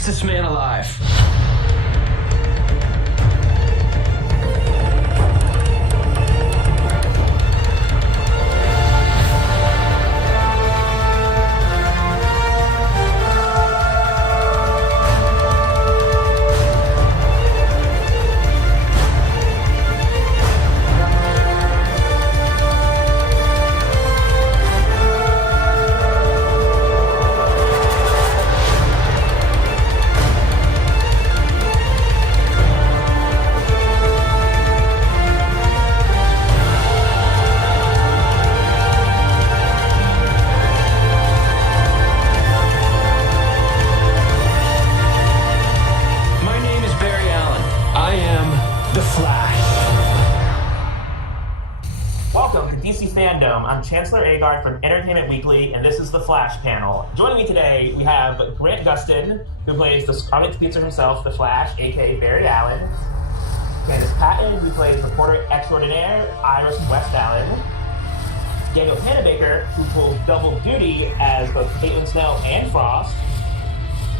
fastest man alive. FanDome. I'm Chancellor Agard from Entertainment Weekly, and this is the Flash panel. Joining me today, we have Grant Gustin, who plays the comic pizza himself, the Flash, aka Barry Allen. Candace Patton, who plays reporter extraordinaire Iris West Allen. Daniel Panabaker, who pulls double duty as both Caitlin Snow and Frost.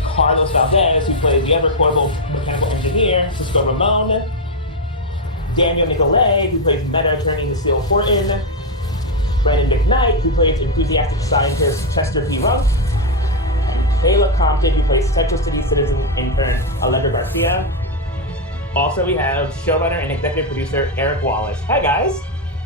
Carlos Valdez, who plays the ever-quotable mechanical engineer, Cisco Ramon. Daniel Nicolay, who plays meta attorney Lucille Horton. Brandon McKnight, who plays enthusiastic scientist Chester P. Runk. And Kayla Compton, who plays Central City citizen intern Allegra Garcia. Also, we have showrunner and executive producer Eric Wallace. Hi, guys.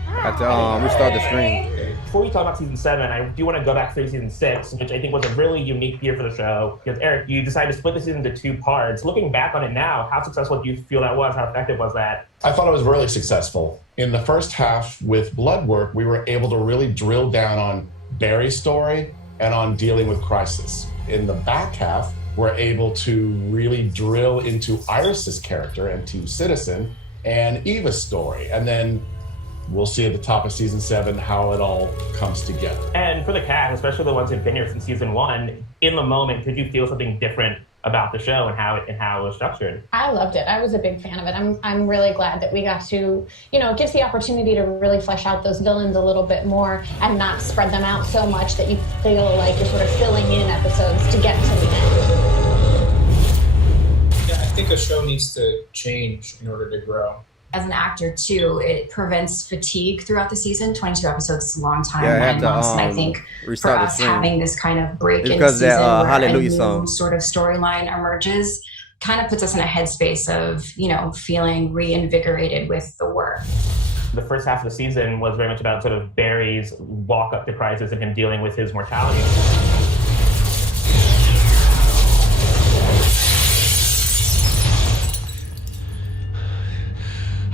After we start the stream. Before we talk about season 7, I do want to go back through season 6, which I think was a really unique year for the show. Because Eric, you decided to split the season into 2 parts. Looking back on it now, how successful do you feel that was? How effective was that? I thought it was really successful. In the first half with Blood Work, we were able to really drill down on Barry's story and on dealing with crisis. In the back half, we're able to really drill into Iris's character and Team Citizen and Eva's story. And then we'll see at the top of season 7 how it all comes together. And for the cast, especially the ones who've been here since season 1, in the moment, could you feel something different about the show and how it was structured? I loved it. I was a big fan of it. I'm really glad that we got to, it gives the opportunity to really flesh out those villains a little bit more and not spread them out so much that you feel like you're sort of filling in episodes to get to the end. Yeah, I think a show needs to change in order to grow. As an actor, too, it prevents fatigue throughout the season. 22 episodes is a long time, yeah, 9 months. And I think for us having this kind of break in because the season where Hallelujah a new song sort of storyline emerges kind of puts us in a headspace of, feeling reinvigorated with the work. The first half of the season was very much about sort of Barry's walk up to crisis and him dealing with his mortality.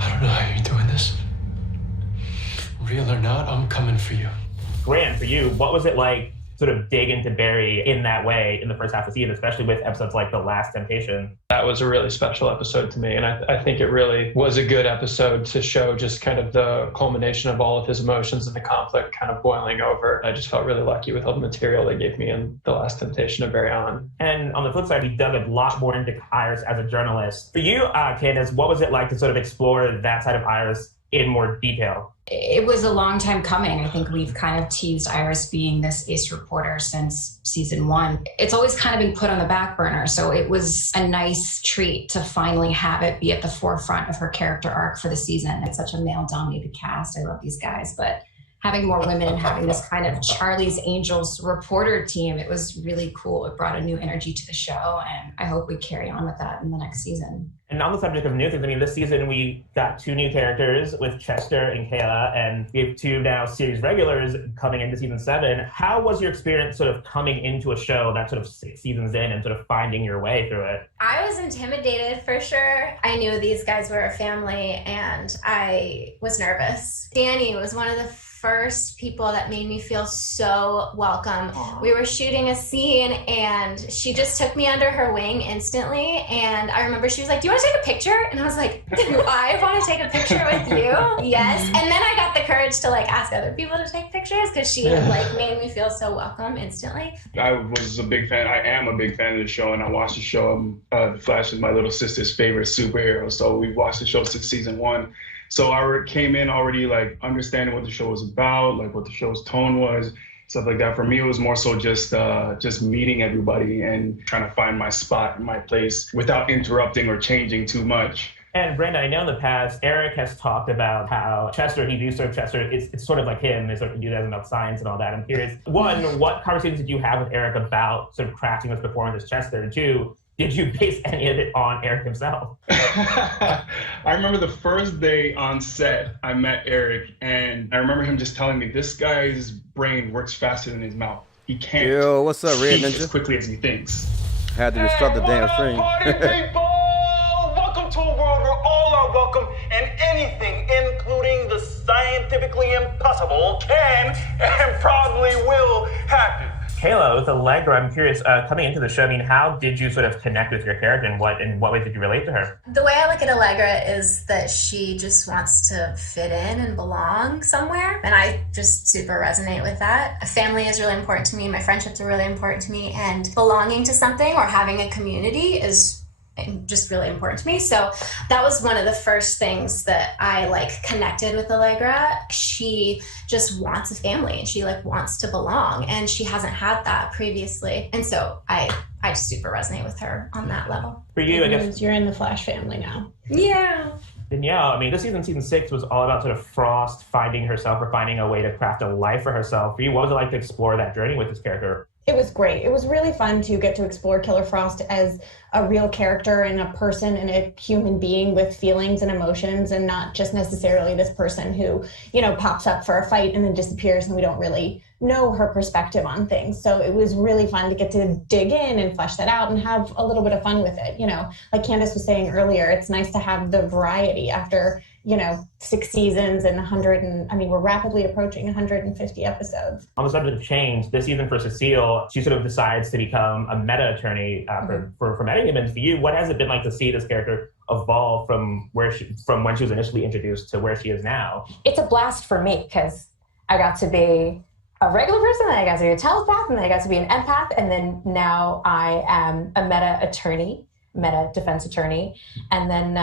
I don't know how you're doing this. Real or not, I'm coming for you. Grant, for you, what was it like sort of dig into Barry in that way in the first half of the season, especially with episodes like The Last Temptation? That was a really special episode to me, and I think it really was a good episode to show just kind of the culmination of all of his emotions and the conflict kind of boiling over. I just felt really lucky with all the material they gave me in The Last Temptation of Barry Allen. And on the flip side, we dug a lot more into Iris as a journalist. For you, Candace, what was it like to sort of explore that side of Iris in more detail? It was a long time coming. I think we've kind of teased Iris being this ace reporter since season 1. It's always kind of been put on the back burner, so it was a nice treat to finally have it be at the forefront of her character arc for the season. It's such a male-dominated cast. I love these guys, but having more women and having this kind of Charlie's Angels reporter team, it was really cool. It brought a new energy to the show, and I hope we carry on with that in the next season. And on the subject of new things, this season we got 2 new characters with Chester and Kayla, and we have 2 now series regulars coming into season 7. How was your experience sort of coming into a show that's sort of 6 seasons in and sort of finding your way through it? I was intimidated for sure. I knew these guys were a family and I was nervous. Danny was one of the first people that made me feel so welcome. Aww. We were shooting a scene and she just took me under her wing instantly, and I remember she was like, "Do you want to take a picture?" And I was like, "Do I want to take a picture with you?" Yes. And then I got the courage to ask other people to take pictures because she made me feel so welcome instantly. I was a big fan. I am a big fan of the show, and I watched the show. The Flash is my little sister's favorite superhero, so we watched the show since season 1. So I came in already understanding what the show was about, what the show's tone was. stuff like that. For me, it was more so just meeting everybody and trying to find my spot and my place without interrupting or changing too much. And Brandon, I know in the past, Eric has talked about how Chester, he views Chester, it's sort of like him, it's sort of enthusiasm about science and all that. I'm curious, one, what conversations did you have with Eric about sort of crafting this performance as Chester? And two, did you base any of it on Eric himself? I remember the first day on set, I met Eric, and I remember him just telling me, this guy's brain works faster than his mouth. He can't Yo, what's up, Red speak Ninja? as quickly as he thinks. Had to restart the damn stream. Party people! Welcome to a world where all are welcome and anything, including the scientifically impossible, can and probably will happen. Kayla, with Allegra, I'm curious, coming into the show, I mean, how did you sort of connect with your character and in what ways did you relate to her? The way I look at Allegra is that she just wants to fit in and belong somewhere. And I just super resonate with that. Family is really important to me. My friendships are really important to me. And belonging to something or having a community is just really important to me. So that was one of the first things that I connected with Allegra. She just wants a family and she wants to belong, and she hasn't had that previously. And so I just super resonate with her on that level. For you, I guess you're in the Flash family now. Yeah. Danielle, I mean, this season 6 was all about sort of Frost finding herself or finding a way to craft a life for herself. For you, what was it like to explore that journey with this character? It was great. It was really fun to get to explore Killer Frost as a real character and a person and a human being with feelings and emotions, and not just necessarily this person who, pops up for a fight and then disappears and we don't really know her perspective on things. So it was really fun to get to dig in and flesh that out and have a little bit of fun with it. Like Candace was saying earlier, it's nice to have the variety after 6 seasons and we're rapidly approaching 150 episodes. On the subject of change, this season for Cecile, she sort of decides to become a meta attorney for metahumans. For you, what has it been like to see this character evolve from when she was initially introduced to where she is now? It's a blast for me because I got to be a regular person, then I got to be a telepath, and then I got to be an empath, and then now I am a meta defense attorney. And then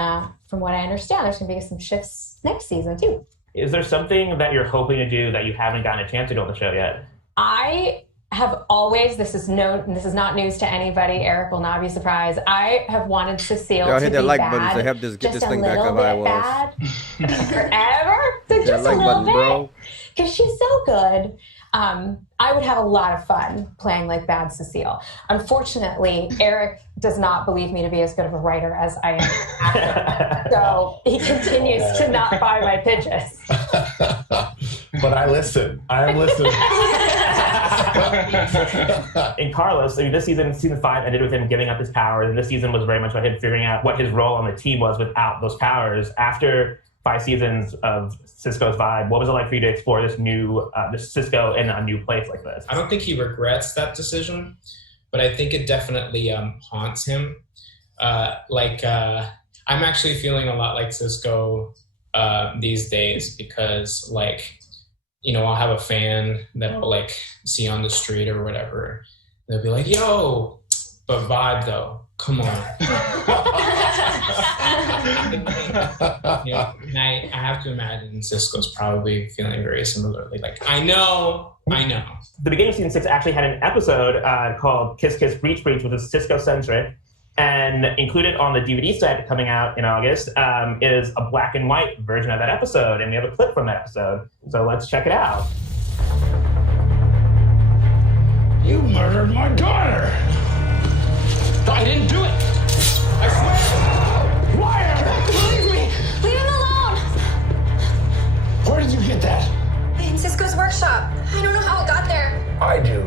from what I understand, there's going to be some shifts next season too. Is there something that you're hoping to do that you haven't gotten a chance to do on the show yet? I have always, this is not news to anybody, Eric will not be surprised, I have wanted Cecile to hit be that like bad, button to help this get just this thing a back little up how it bit was. bad forever. So just like a little button, bit, bro. because she's so good. I would have a lot of fun playing like bad Cecile. Unfortunately, Eric does not believe me to be as good of a writer as I am. So he continues to not buy my pitches. But I listen. I am listening. And Carlos, I mean, this season 5 ended with him giving up his powers, and this season was very much about him figuring out what his role on the team was without those powers. After 5 seasons of Cisco's vibe, what was it like for you to explore this new this Cisco in a new place like this? I don't think he regrets that decision, but I think it definitely haunts him. I'm actually feeling a lot like Cisco these days because, I'll have a fan that I'll see on the street or whatever. They'll be like, "Yo, but vibe though, come on." And I have to imagine Cisco's probably feeling very similarly. I know. The beginning of season 6 actually had an episode called Kiss Kiss Breach Breach, which is Cisco-centric. And included on the DVD set coming out in August is a black and white version of that episode. And we have a clip from that episode. So let's check it out. You murdered my daughter! I didn't do it! I swear! Liar! Leave me! Leave him alone! Where did you get that? In Cisco's workshop. I don't know how it got there. I do.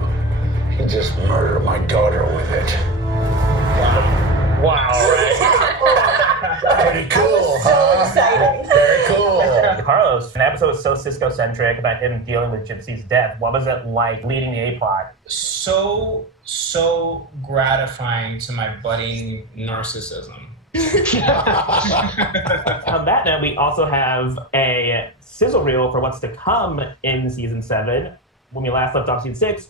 He just murdered my daughter with it. Wow. Pretty cool, huh? Exciting. Very cool. Carlos, an episode was so Cisco-centric about him dealing with Gypsy's death. What was it like leading the A-plot? So gratifying to my budding narcissism. On that note, we also have a sizzle reel for what's to come in season 7. When we last left off season 6,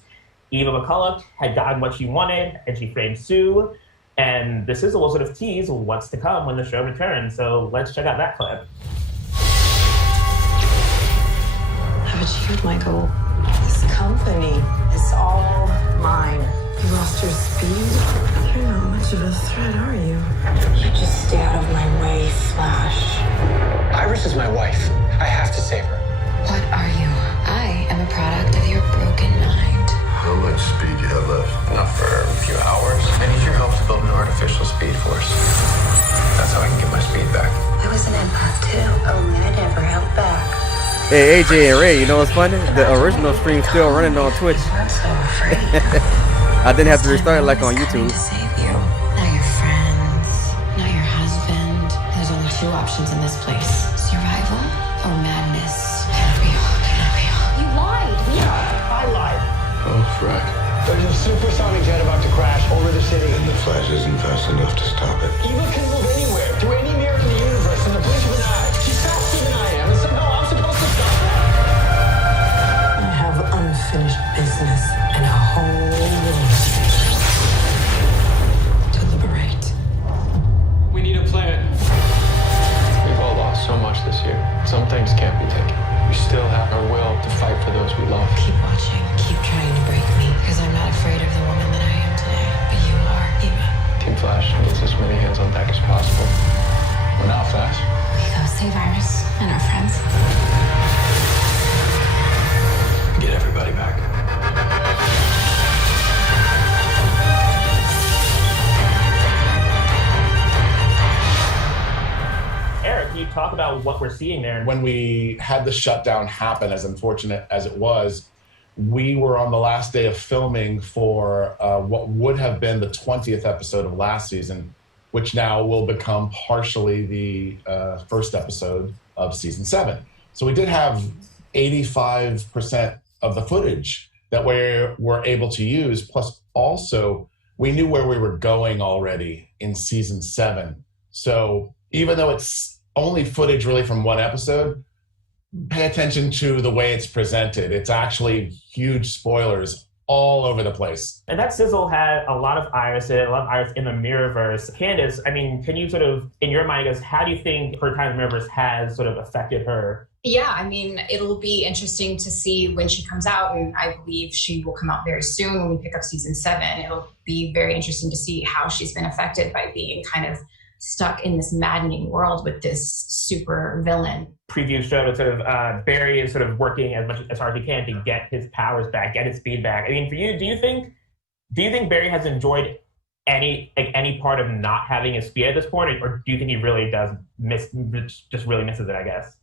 Eva McCulloch had gotten what she wanted, and she framed Sue. And the sizzle will sort of tease what's to come when the show returns. So let's check out that clip. I've achieved my goal. This company is all mine. You lost your speed? You're not much of a threat, are you? You just stay out of my way, Flash. Iris is my wife. I have to save her. What are you? I am a product of your broken mind. How much speed do you have left? Enough for a few hours. I need your help to build an artificial speed force. That's how I can get my speed back. I was an empath too, only I never held back. Hey, AJ and Ray, you know what's funny? The original stream's still running on Twitch. I'm so afraid. I didn't have to restart it like on YouTube. To save you. Not your friends, not your husband. There's only two options in this place. Survival or madness. Cannot be all, cannot be all. You lied. Yeah, I lied. Oh, frack. There's a supersonic jet about to crash over the city. And the Flash isn't fast enough to stop it. Eva can move anywhere, through any mirror in the universe, in the blink of an eye. She's faster than I am, and somehow I'm supposed to stop her. I have unfinished business and a whole world to liberate. We need a plan. We've all lost so much this year. Some things can't be taken. We still have our will to fight for those we love. Keep watching, keep trying to break me, because I'm not afraid of the woman that I am today. But you are, Eva. Team Flash needs as many hands on deck as possible. We're not fast. We go save Iris and our friends. Get everybody back. Eric, you talk about what we're seeing there. When we had the shutdown happen, as unfortunate as it was, we were on the last day of filming for what would have been the 20th episode of last season, which now will become partially the first episode of season 7. So we did have 85% of the footage that we were able to use. Plus, also, we knew where we were going already in season 7. So even though it's only footage really from one episode, pay attention to the way it's presented. It's actually huge spoilers all over the place. And that sizzle had a lot of Iris in it, a lot of Iris in the Mirrorverse. Candace, I mean, can you sort of, in your mind, I guess, how do you think her time in the Mirrorverse has sort of affected her? Yeah, I mean, it'll be interesting to see when she comes out, and I believe she will come out very soon when we pick up season 7. It'll be very interesting to see how she's been affected by being kind of stuck in this maddening world with this super villain. Preview showed that sort of Barry is sort of working as hard as he can to get his powers back, get his speed back. I mean, for you, do you think Barry has enjoyed any part of not having his speed at this point, or do you think he really does really misses it, I guess?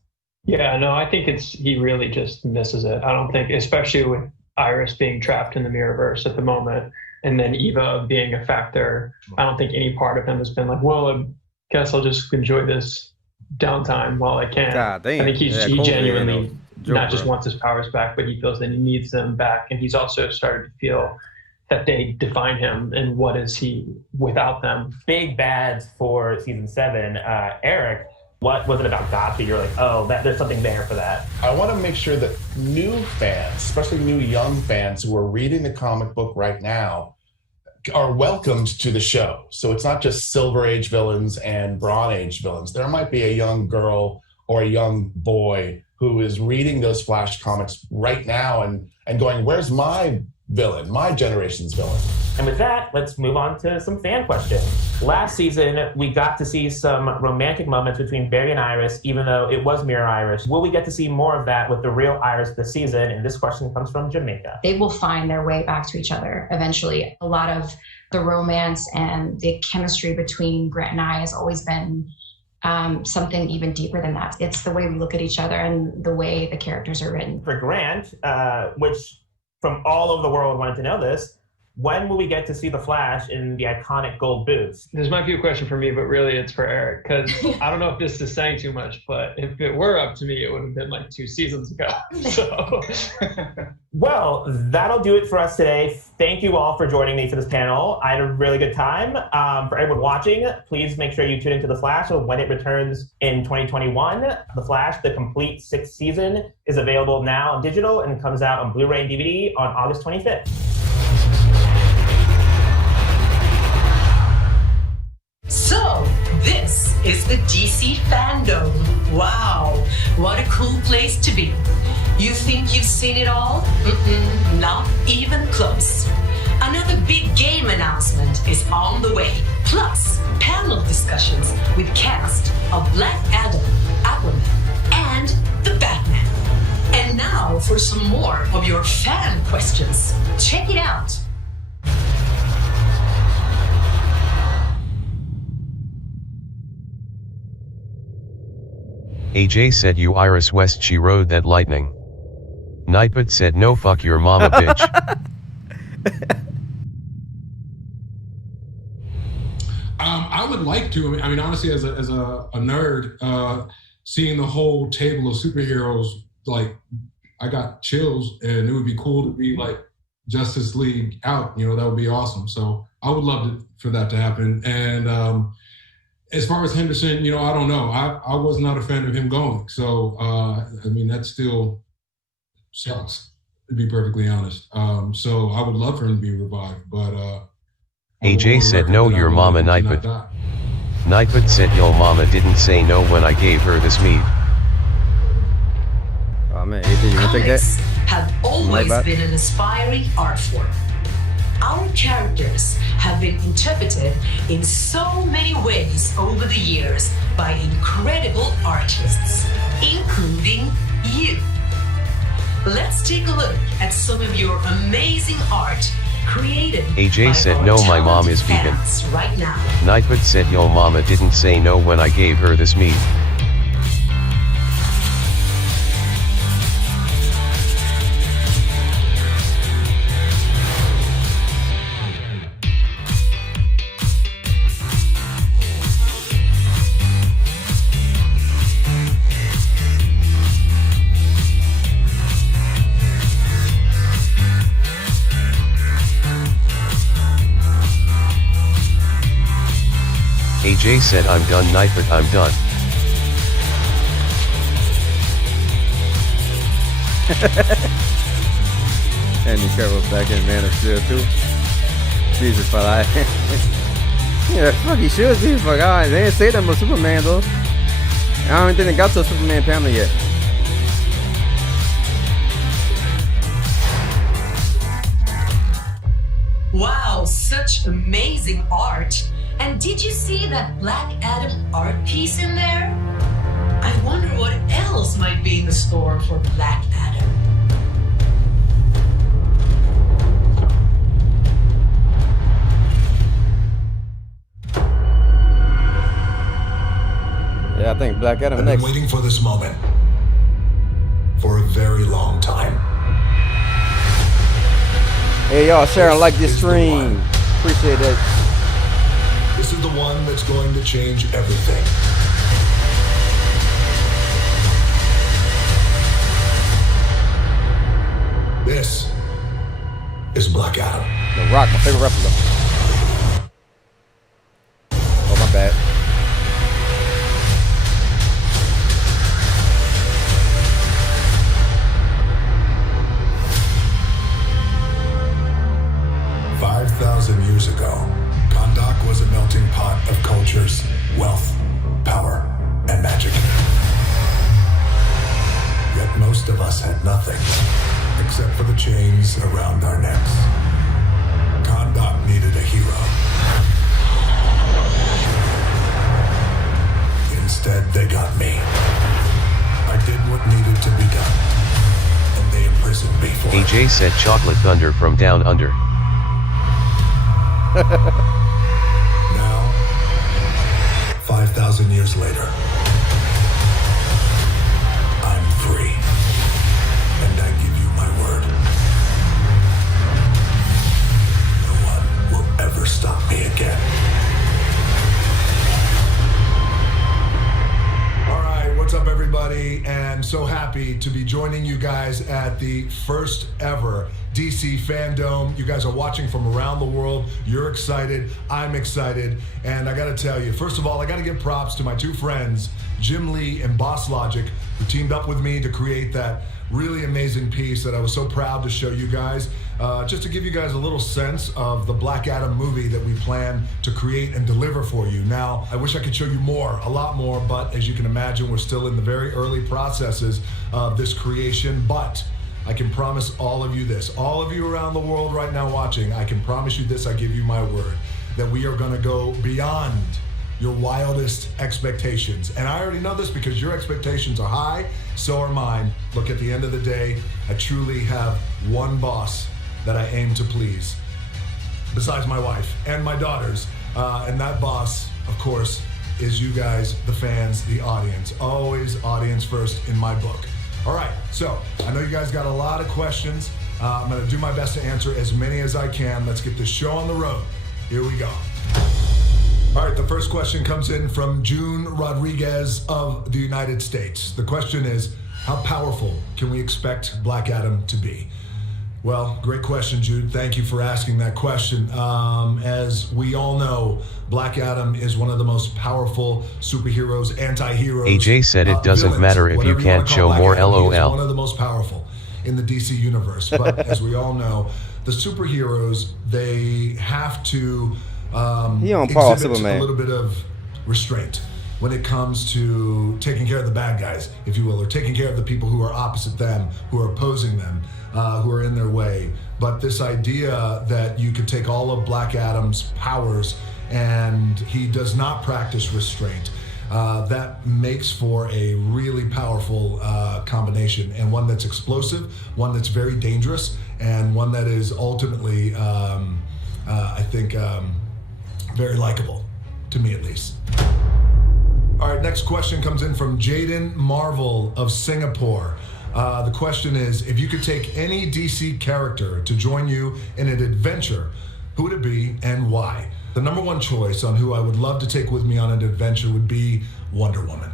Yeah, no, I think he really just misses it. I don't think, especially with Iris being trapped in the Mirrorverse at the moment, and then Eva being a factor, I don't think any part of him has been like, well, I guess I'll just enjoy this downtime while I can. God damn. I think he Cool, genuinely Joker. not just wants his powers back, but he feels that he needs them back. And he's also started to feel that they define him, and what is he without them. Big bads for season 7. Eric, what was it about Gotham? You're like, oh, there's something there for that. I want to make sure that new fans, especially new young fans who are reading the comic book right now, are welcomed to the show. So it's not just Silver Age villains and Bronze Age villains. There might be a young girl or a young boy who is reading those Flash comics right now and going, where's my villain, my generation's villain? And with that, let's move on to some fan questions. Last season, we got to see some romantic moments between Barry and Iris, even though it was Mirror Iris. Will we get to see more of that with the real Iris this season? And this question comes from Jamaica. They will find their way back to each other eventually. A lot of the romance and the chemistry between Grant and I has always been something even deeper than that. It's the way we look at each other and the way the characters are written. For Grant, which from all over the world wanted to know this, when will we get to see the Flash in the iconic gold boots? This might be a question for me, but really it's for Eric, because I don't know if this is saying too much, but if it were up to me, it would have been like 2 seasons ago. So, well, that'll do it for us today. Thank you all for joining me for this panel. I had a really good time. For everyone watching, please make sure you tune into The Flash. So when it returns in 2021, The Flash, the complete 6th season, is available now on digital and comes out on Blu-ray and DVD on August 25th. So, this is the DC FanDome. Wow, what a cool place to be. You think you've seen it all? Not even close. Another big game announcement is on the way. Plus, panel discussions with cast of Black Adam, Aquaman, and the Batman. And now for some more of your fan questions. Check it out. AJ said you Iris West, she rode that lightning. Nightbot said no, fuck your mama, bitch. I would like to. I mean, honestly, as a nerd, seeing the whole table of superheroes, like, I got chills, and it would be cool to be like Justice League out. You know, that would be awesome. So I would love for that to happen. And as far as Henderson, you know, I don't know. I was not a fan of him going. So I mean, that still sucks, to be perfectly honest. So I would love for him to be revived, but. AJ said no, your mama, Nightbot. Nightbot said yo mama didn't say no when I gave her this mead. Oh man, AJ, you wanna take that? Comics have always been an aspiring art form. Our characters have been interpreted in so many ways over the years by incredible artists, including you. Let's take a look at some of your amazing art created AJ said no, my mom is vegan. Right now. Nightbot said yo mama didn't say no when I gave her this mead. AJ said I'm done, Nightbot, I'm done. And you care about back in Man of Steel too. Jesus, but yeah, fuck, he should be. Fuck, they didn't say that about Superman though. I don't even think they got to a Superman panel yet. Wow, such amazing art. And did you see that Black Adam art piece in there? I wonder what else might be in the store for Black Adam. Yeah, I think Black Adam I've next. been waiting for this moment for a very long time. Hey y'all, share and like this stream. Appreciate that. This is the one that's going to change everything. This is Black Adam. The Rock, my favorite wrestler. Oh, my bad. Years ago, Kahndaq was a melting pot of cultures, wealth, power, and magic. Yet most of us had nothing, except for the chains around our necks. Kahndaq needed a hero. Instead, they got me. I did what needed to be done, and they imprisoned me for it. AJ said chocolate thunder from down under. Now, 5,000 years later, I'm free. And I give you my word. No one will ever stop me again. All right, what's up, everybody? And so happy to be joining you guys at the first ever DC FanDome. You guys are watching from around the world. You're excited. I'm excited. And I got to tell you, first of all, I got to give props to my two friends, Jim Lee and Boss Logic, who teamed up with me to create that really amazing piece that I was so proud to show you guys. just to give you guys a little sense of the Black Adam movie that we plan to create and deliver for you. Now, I wish I could show you more, a lot more, but as you can imagine, we're still in the very early processes of this creation. But I can promise all of you this, all of you around the world right now watching, I can promise you this, I give you my word, that we are going to go beyond your wildest expectations. And I already know this because your expectations are high, so are mine. Look, at the end of the day, I truly have one boss that I aim to please, besides my wife and my daughters. And that boss, of course, is you guys, the fans, the audience. Always audience first in my book. All right, so I know you guys got a lot of questions. I'm gonna do my best to answer as many as I can. Let's get this show on the road. Here we go. All right, the first question comes in from June Rodriguez of the United States. The question is, how powerful can we expect Black Adam to be? Well, great question, Jude. Thank you for asking that question. As we all know, Black Adam is one of the most powerful superheroes, anti-heroes. AJ said it doesn't villains, matter if you whatever can't wanna call show Black more Adam. He is LOL. one of the most powerful in the DC universe. But as we all know, the superheroes, they have to He on par with exhibit Superman. a little bit of restraint when it comes to taking care of the bad guys, if you will, or taking care of the people who are opposite them, who are opposing them, who are in their way. But this idea that you could take all of Black Adam's powers and he does not practice restraint, that makes for a really powerful combination, and one that's explosive, one that's very dangerous, and one that is ultimately, I think, very likable, to me at least. All right, next question comes in from Jaden Marvel of Singapore. The question is, if you could take any DC character to join you in an adventure, who would it be and why? The number one choice on who I would love to take with me on an adventure would be Wonder Woman.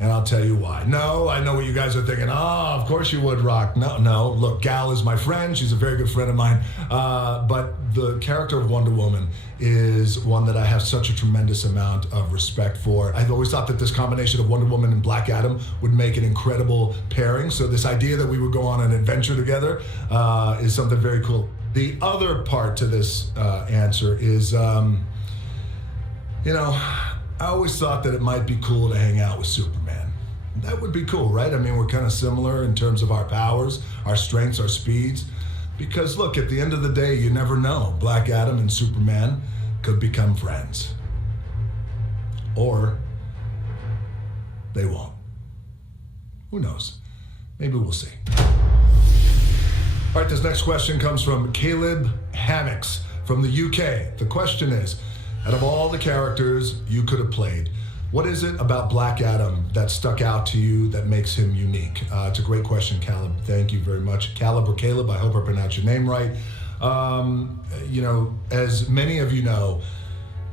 And I'll tell you why. No, I know what you guys are thinking. Oh, of course you would, Rock. No. Look, Gal is my friend. She's a very good friend of mine. But the character of Wonder Woman is one that I have such a tremendous amount of respect for. I've always thought that this combination of Wonder Woman and Black Adam would make an incredible pairing. So this idea that we would go on an adventure together is something very cool. The other part to this answer is, I always thought that it might be cool to hang out with Superman. That would be cool, right? I mean, we're kind of similar in terms of our powers, our strengths, our speeds. Because look, at the end of the day, you never know. Black Adam and Superman could become friends. Or they won't. Who knows? Maybe we'll see. All right, this next question comes from Caleb Hammocks from the UK. The question is, out of all the characters you could have played, what is it about Black Adam that stuck out to you that makes him unique? It's a great question, Caleb. Thank you very much. Caleb or Caleb, I hope I pronounced your name right. As many of you know,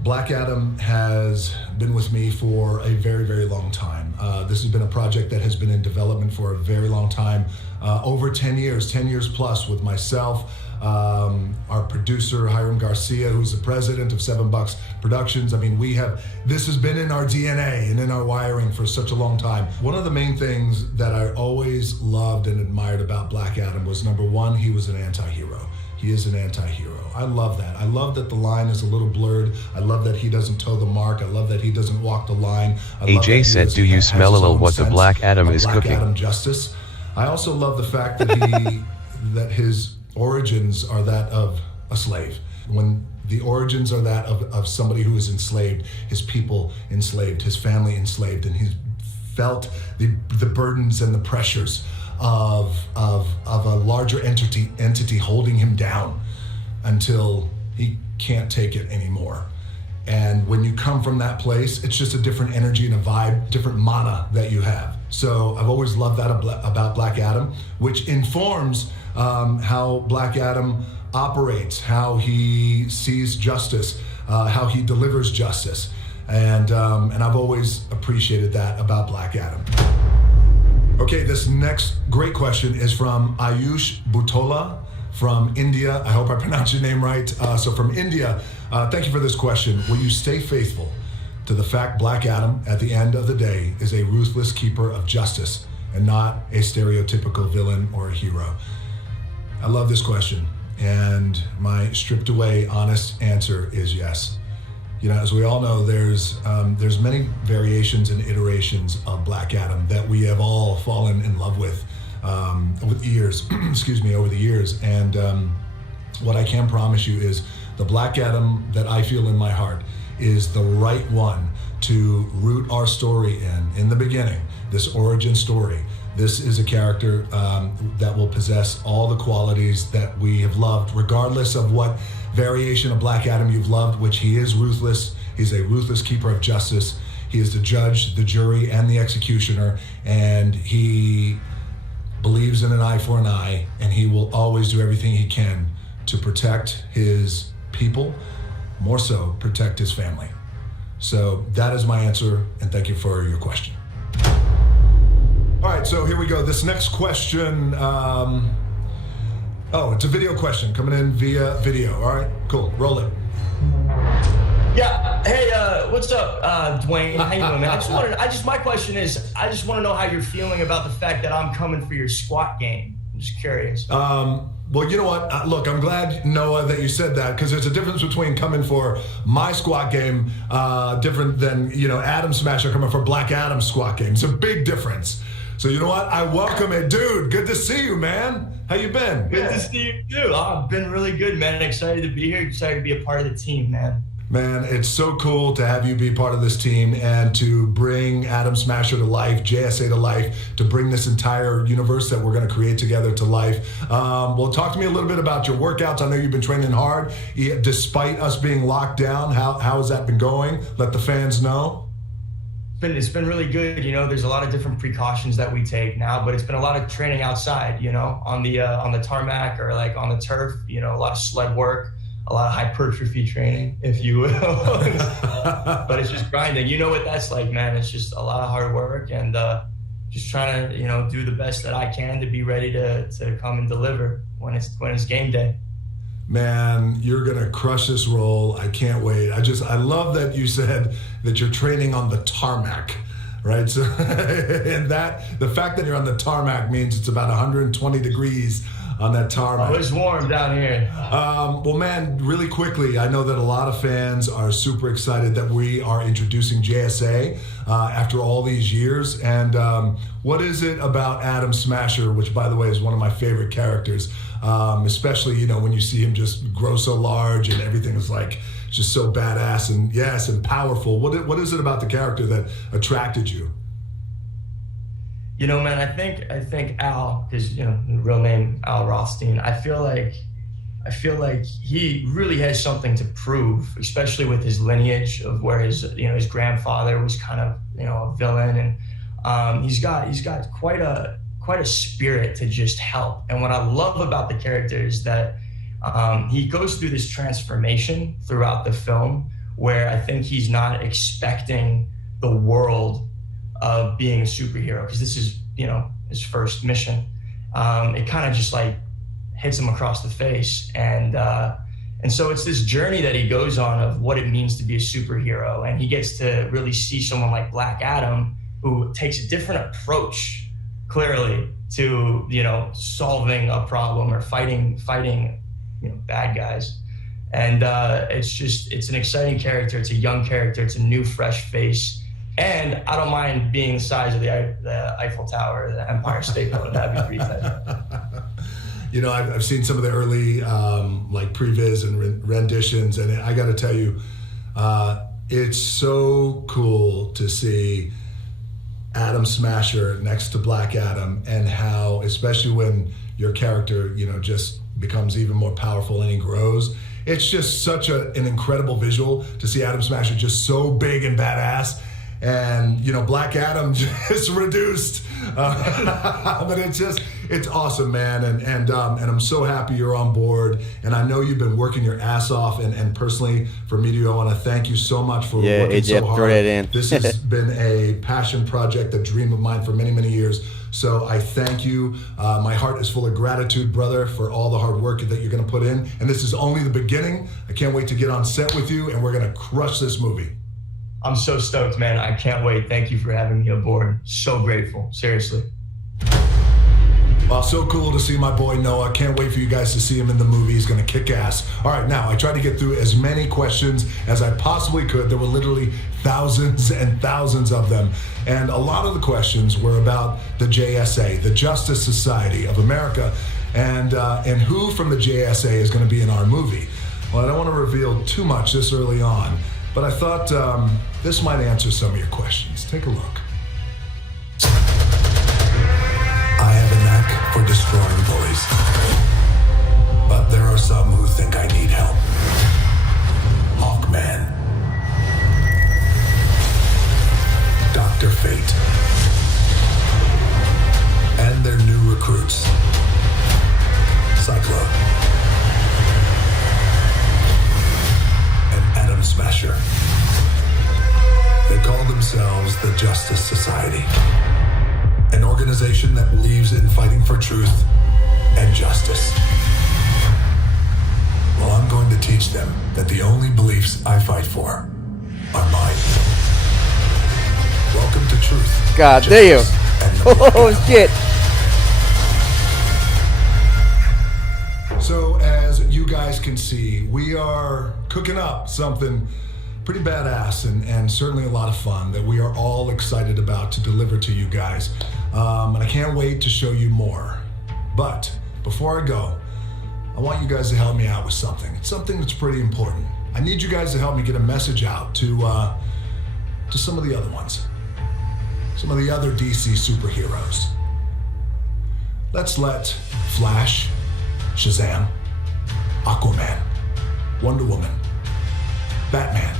Black Adam has been with me for a very, very long time. This has been a project that has been in development for a very long time, over 10 years plus with myself, our producer, Hiram Garcia, who's the president of $7 Productions. I mean, this has been in our DNA and in our wiring for such a long time. One of the main things that I always loved and admired about Black Adam was, number one, he was an anti-hero. He is an anti-hero. I love that. I love that the line is a little blurred. I love that he doesn't toe the mark. I love that he doesn't walk the line. AJ said, do you smell a little what the Black Adam is Black cooking? Adam justice. I also love the fact that that his origins are that of a slave. When the origins are that of somebody who is enslaved, his people enslaved, his family enslaved, and he's felt the burdens and the pressures of a larger entity holding him down until he can't take it anymore. And when you come from that place, it's just a different energy and a vibe, different mana that you have. So I've always loved that about Black Adam, which informs how Black Adam operates, how he sees justice, how he delivers justice. And I've always appreciated that about Black Adam. Okay, this next great question is from Ayush Butola from India. I hope I pronounced your name right. So from India, thank you for this question. Will you stay faithful to the fact Black Adam, at the end of the day, is a ruthless keeper of justice and not a stereotypical villain or a hero? I love this question. And my stripped away, honest answer is yes. You know, as we all know, there's many variations and iterations of Black Adam that we have all fallen in love with over the years. Over the years. And what I can promise you is the Black Adam that I feel in my heart is the right one to root our story in the beginning, this origin story. This is a character that will possess all the qualities that we have loved, regardless of what variation of Black Adam you've loved, which he is ruthless. He's a ruthless keeper of justice. He is the judge, the jury, and the executioner, and he believes in an eye for an eye, and he will always do everything he can to protect his people, more so protect his family. So that is my answer, and thank you for your question. All right, so here we go. This next question, it's a video question coming in via video. All right, cool, roll it. Yeah, hey, what's up, Dwayne? How you doing, man? My question is, I just want to know how you're feeling about the fact that I'm coming for your squat game. I'm just curious. Well, you know what? Look, I'm glad, Noah, that you said that, because there's a difference between coming for my squat game, different than, Adam Smasher coming for Black Adam's squat game. It's a big difference. So you know what? I welcome it. Dude, good to see you, man. How you been? Good to see you, too. I've been really good, man. Excited to be here. Excited to be a part of the team, man. Man, it's so cool to have you be part of this team and to bring Adam Smasher to life, JSA to life, to bring this entire universe that we're going to create together to life. Well, talk to me a little bit about your workouts. I know you've been training hard, despite us being locked down. How has that been going? Let the fans know. It's been really good. There's a lot of different precautions that we take now, but it's been a lot of training outside, on the tarmac or like on the turf, a lot of sled work, a lot of hypertrophy training, if you will. But it's just grinding. You know what that's like, man. It's just a lot of hard work and just trying to, do the best that I can to be ready to come and deliver when it's game day. Man, you're going to crush this role. I can't wait. I love that you said that you're training on the tarmac, right? So, and the fact that you're on the tarmac means it's about 120 degrees on that tarmac. Oh, it's warm down here. Well, man, really quickly, I know that a lot of fans are super excited that we are introducing JSA after all these years. And what is it about Adam Smasher, which, by the way, is one of my favorite characters, especially, when you see him just grow so large and everything is like just so badass and powerful. What is it about the character that attracted you? Man, I think Al, his real name Al Rothstein. I feel like he really has something to prove, especially with his lineage of where his grandfather was kind of a villain, and he's got quite a spirit to just help. And what I love about the character is that he goes through this transformation throughout the film, where I think he's not expecting the world of being a superhero, because this is his first mission. It kind of just like hits him across the face, and so it's this journey that he goes on of what it means to be a superhero, and he gets to really see someone like Black Adam, who takes a different approach clearly to solving a problem or fighting bad guys. And it's an exciting character. It's a young character. It's a new, fresh face. And I don't mind being the size of the Eiffel Tower or the Empire State Building. That'd be pretty tight. I've seen some of the early like previs and renditions, and I got to tell you, it's so cool to see Adam Smasher next to Black Adam, and how, especially when your character, just becomes even more powerful and he grows. It's just such an incredible visual to see Adam Smasher just so big and badass. And Black Adam just reduced, but it's awesome, man. And I'm so happy you're on board. And I know you've been working your ass off. And personally, for me, I want to thank you so much for working so hard. Throw that in. This has been a passion project, a dream of mine for many, many years. So I thank you. My heart is full of gratitude, brother, for all the hard work that you're going to put in. And this is only the beginning. I can't wait to get on set with you, and we're going to crush this movie. I'm so stoked, man. I can't wait. Thank you for having me aboard. So grateful. Seriously. Well, so cool to see my boy Noah. Can't wait for you guys to see him in the movie. He's going to kick ass. All right, now, I tried to get through as many questions as I possibly could. There were literally thousands and thousands of them. And a lot of the questions were about the JSA, the Justice Society of America, and who from the JSA is going to be in our movie. Well, I don't want to reveal too much this early on, but I thought this might answer some of your questions. Take a look. I have a knack for destroying bullies, but there are some who think I need help. Hawkman, Dr. Fate, and their new recruits, Cyclone and Atom Smasher. They call themselves the Justice Society. An organization that believes in fighting for truth and justice. Well, I'm going to teach them that the only beliefs I fight for are mine. Welcome to truth. God damn. Oh shit. So as you guys can see, we are cooking up something pretty badass and certainly a lot of fun that we are all excited about to deliver to you guys. And I can't wait to show you more. But before I go, I want you guys to help me out with something. It's something that's pretty important. I need you guys to help me get a message out to some of the other ones. Some of the other DC superheroes. Let's let Flash, Shazam, Aquaman, Wonder Woman, Batman,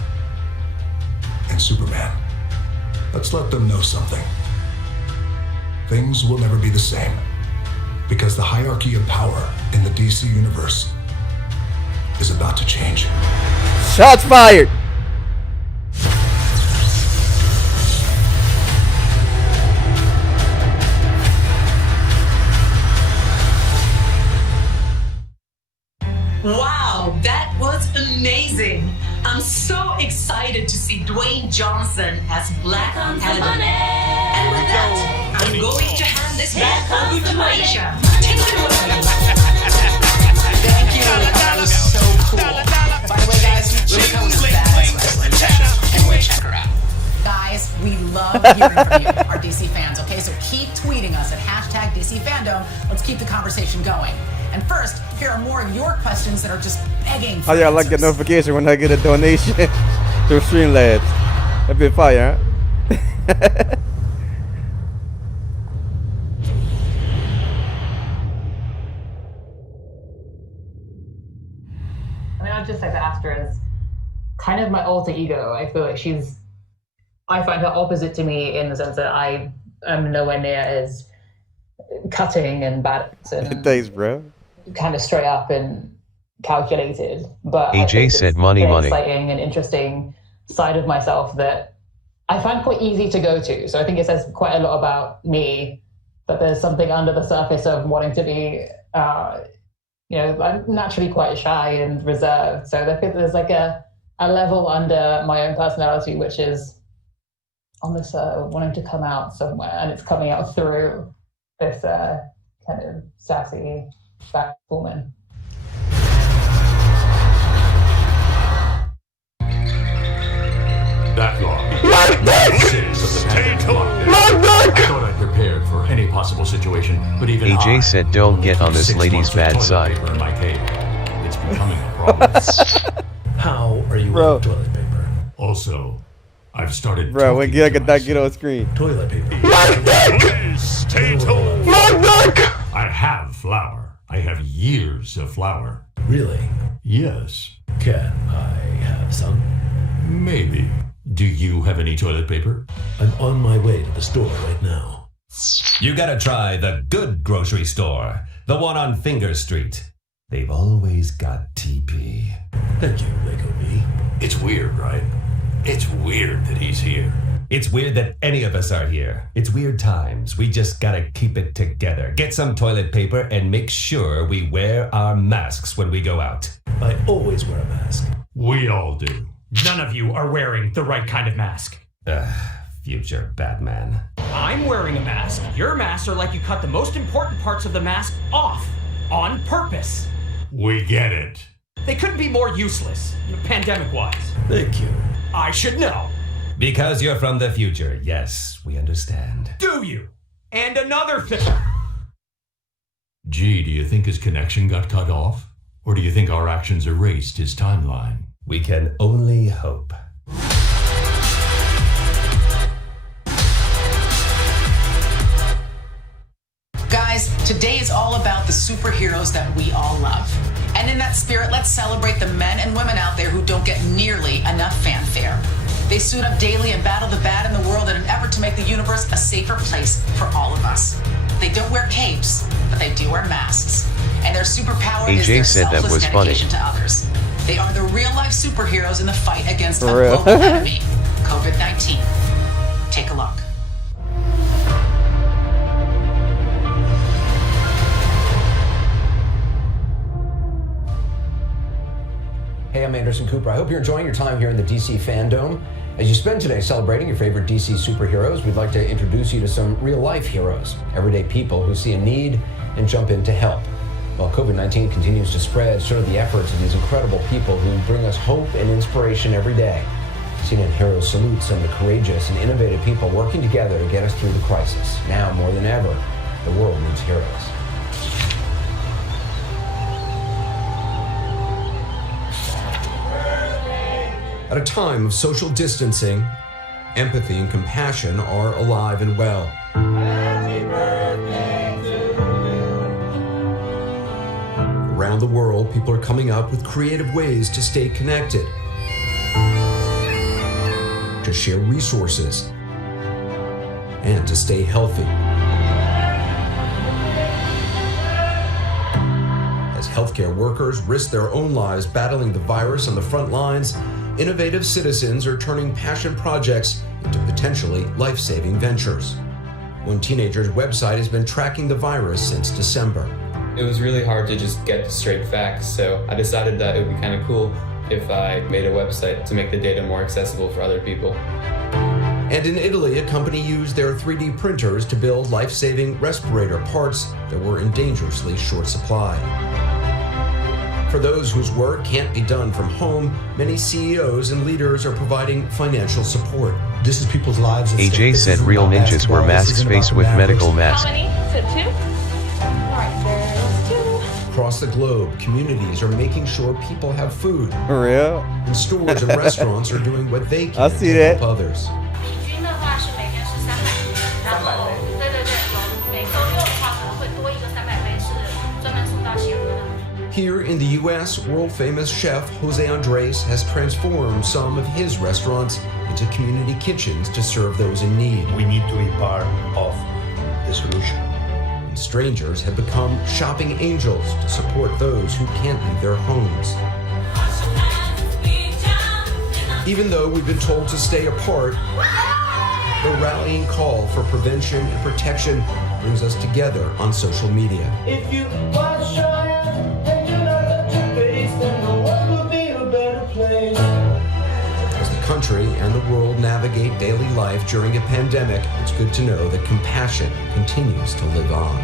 and Superman. Let's let them know something. Things will never be the same because the hierarchy of power in the DC universe is about to change. Shots fired! Wow, that was amazing. I'm so excited to see Dwayne Johnson as Black Adam. And with that, I'm going to hand this back over to Aisha. Take it away. Thank you. That was so cool. By the way, guys, Lilica was the best wrestler. Can't wait to check her out. Guys, we love hearing from you, our DC fans, okay? So keep tweeting us at #DCFandom. Let's keep the conversation going. And first, here are more of your questions that are just begging for Oh yeah, I like the notification when I get a donation through Streamlabs. That'd be fire, huh? I mean, I'd just like to ask her as kind of my alter ego. I feel like I find her opposite to me in the sense that I am nowhere near as cutting and bad and thanks, bro. Kind of straight up and calculated. But AJ said money, an money. exciting and interesting side of myself that I find quite easy to go to. So I think it says quite a lot about me that there's something under the surface of wanting to be, I'm naturally quite shy and reserved. So I think there's like a level under my own personality, which is on this wanting to come out somewhere, and it's coming out through this kind of sassy back woman. Backlog. I thought I prepared for any possible situation, but even AJ said don't get on this lady's bad side. in my cave. It's becoming a problem. How are you with toilet paper? Also, I've started Bro, when get on screen. Toilet paper. I have flour. I have years of flour. Really? Yes. Can I have some? Maybe. Do you have any toilet paper? I'm on my way to the store right now. You gotta try the good grocery store, the one on Finger Street. They've always got TP. Thank you, Lego V. It's weird, right? It's weird that he's here. It's weird that any of us are here. It's weird times. We just gotta keep it together. Get some toilet paper and make sure we wear our masks when we go out. I always wear a mask. We all do. None of you are wearing the right kind of mask. future Batman. I'm wearing a mask. Your masks are like you cut the most important parts of the mask off on purpose. We get it. They couldn't be more useless, pandemic-wise. Thank you. I should know. Because you're from the future, yes, we understand. Do you? And another thing. Gee, do you think his connection got cut off? Or do you think our actions erased his timeline? We can only hope. Guys, today is all about the superheroes that we all love. And in that spirit, let's celebrate the men and women out there who don't get nearly enough fanfare. They suit up daily and battle the bad in the world in an effort to make the universe a safer place for all of us. They don't wear capes, but they do wear masks. And their superpower is their selfless dedication to others. They are the real-life superheroes in the fight against a global enemy, COVID-19. Take a look. Hey, I'm Anderson Cooper. I hope you're enjoying your time here in the DC FanDome. As you spend today celebrating your favorite DC superheroes, we'd like to introduce you to some real-life heroes, everyday people who see a need and jump in to help. While COVID-19 continues to spread, so do the efforts of these incredible people who bring us hope and inspiration every day. CNN Heroes salute some of the courageous and innovative people working together to get us through the crisis. Now, more than ever, the world needs heroes. At a time of social distancing, empathy and compassion are alive and well. Happy birthday to you. Around the world, people are coming up with creative ways to stay connected, to share resources, and to stay healthy. As healthcare workers risk their own lives battling the virus on the front lines, innovative citizens are turning passion projects into potentially life-saving ventures. One teenager's website has been tracking the virus since December. It was really hard to just get the straight facts, so I decided that it would be kind of cool if I made a website to make the data more accessible for other people. And in Italy, a company used their 3D printers to build life-saving respirator parts that were in dangerously short supply. For those whose work can't be done from home, many CEOs and leaders are providing financial support. This is people's lives. AJ said real ninjas wear masks faced with medical masks. How many? So 2? Alright, there's 2. Across the globe, communities are making sure people have food. For real? And stores and restaurants are doing what they can I see to that. help others. Here in the U.S., world-famous chef Jose Andres has transformed some of his restaurants into community kitchens to serve those in need. We need to be part of the solution. And strangers have become shopping angels to support those who can't leave their homes. Even though we've been told to stay apart, the rallying call for prevention and protection brings us together on social media. If you wash your hands and do not touch your face, then the world will be a better place. As the country and the world navigate daily life during a pandemic, it's good to know that compassion continues to live on.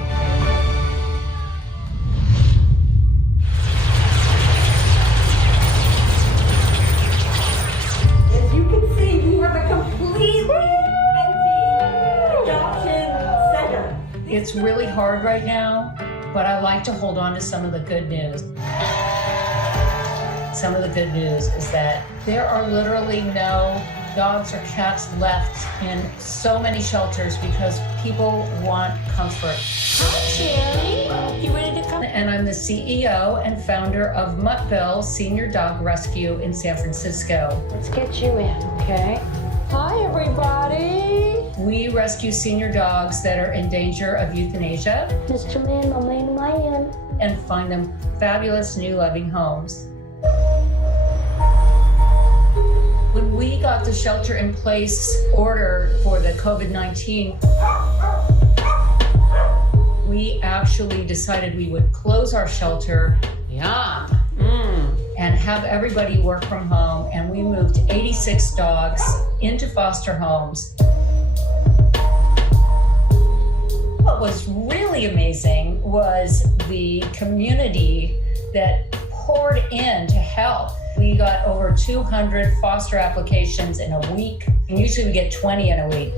As you can see, we have a completely empty adoption center. It's really hard right now, but I like to hold on to some of the good news. Some of the good news is that there are literally no dogs or cats left in so many shelters because people want comfort. Hi, Cherry. You ready to come? And I'm the CEO and founder of Muttville Senior Dog Rescue in San Francisco. Let's get you in, okay? Hi, everybody. We rescue senior dogs that are in danger of euthanasia. Mr. Man, my man, my man. And find them fabulous new loving homes. When we got the shelter in place order for the COVID-19, we actually decided we would close our shelter. Yum. And have everybody work from home. And we moved 86 dogs into foster homes. What was really amazing was the community that poured in to help. We got over 200 foster applications in a week, and usually we get 20 in a week.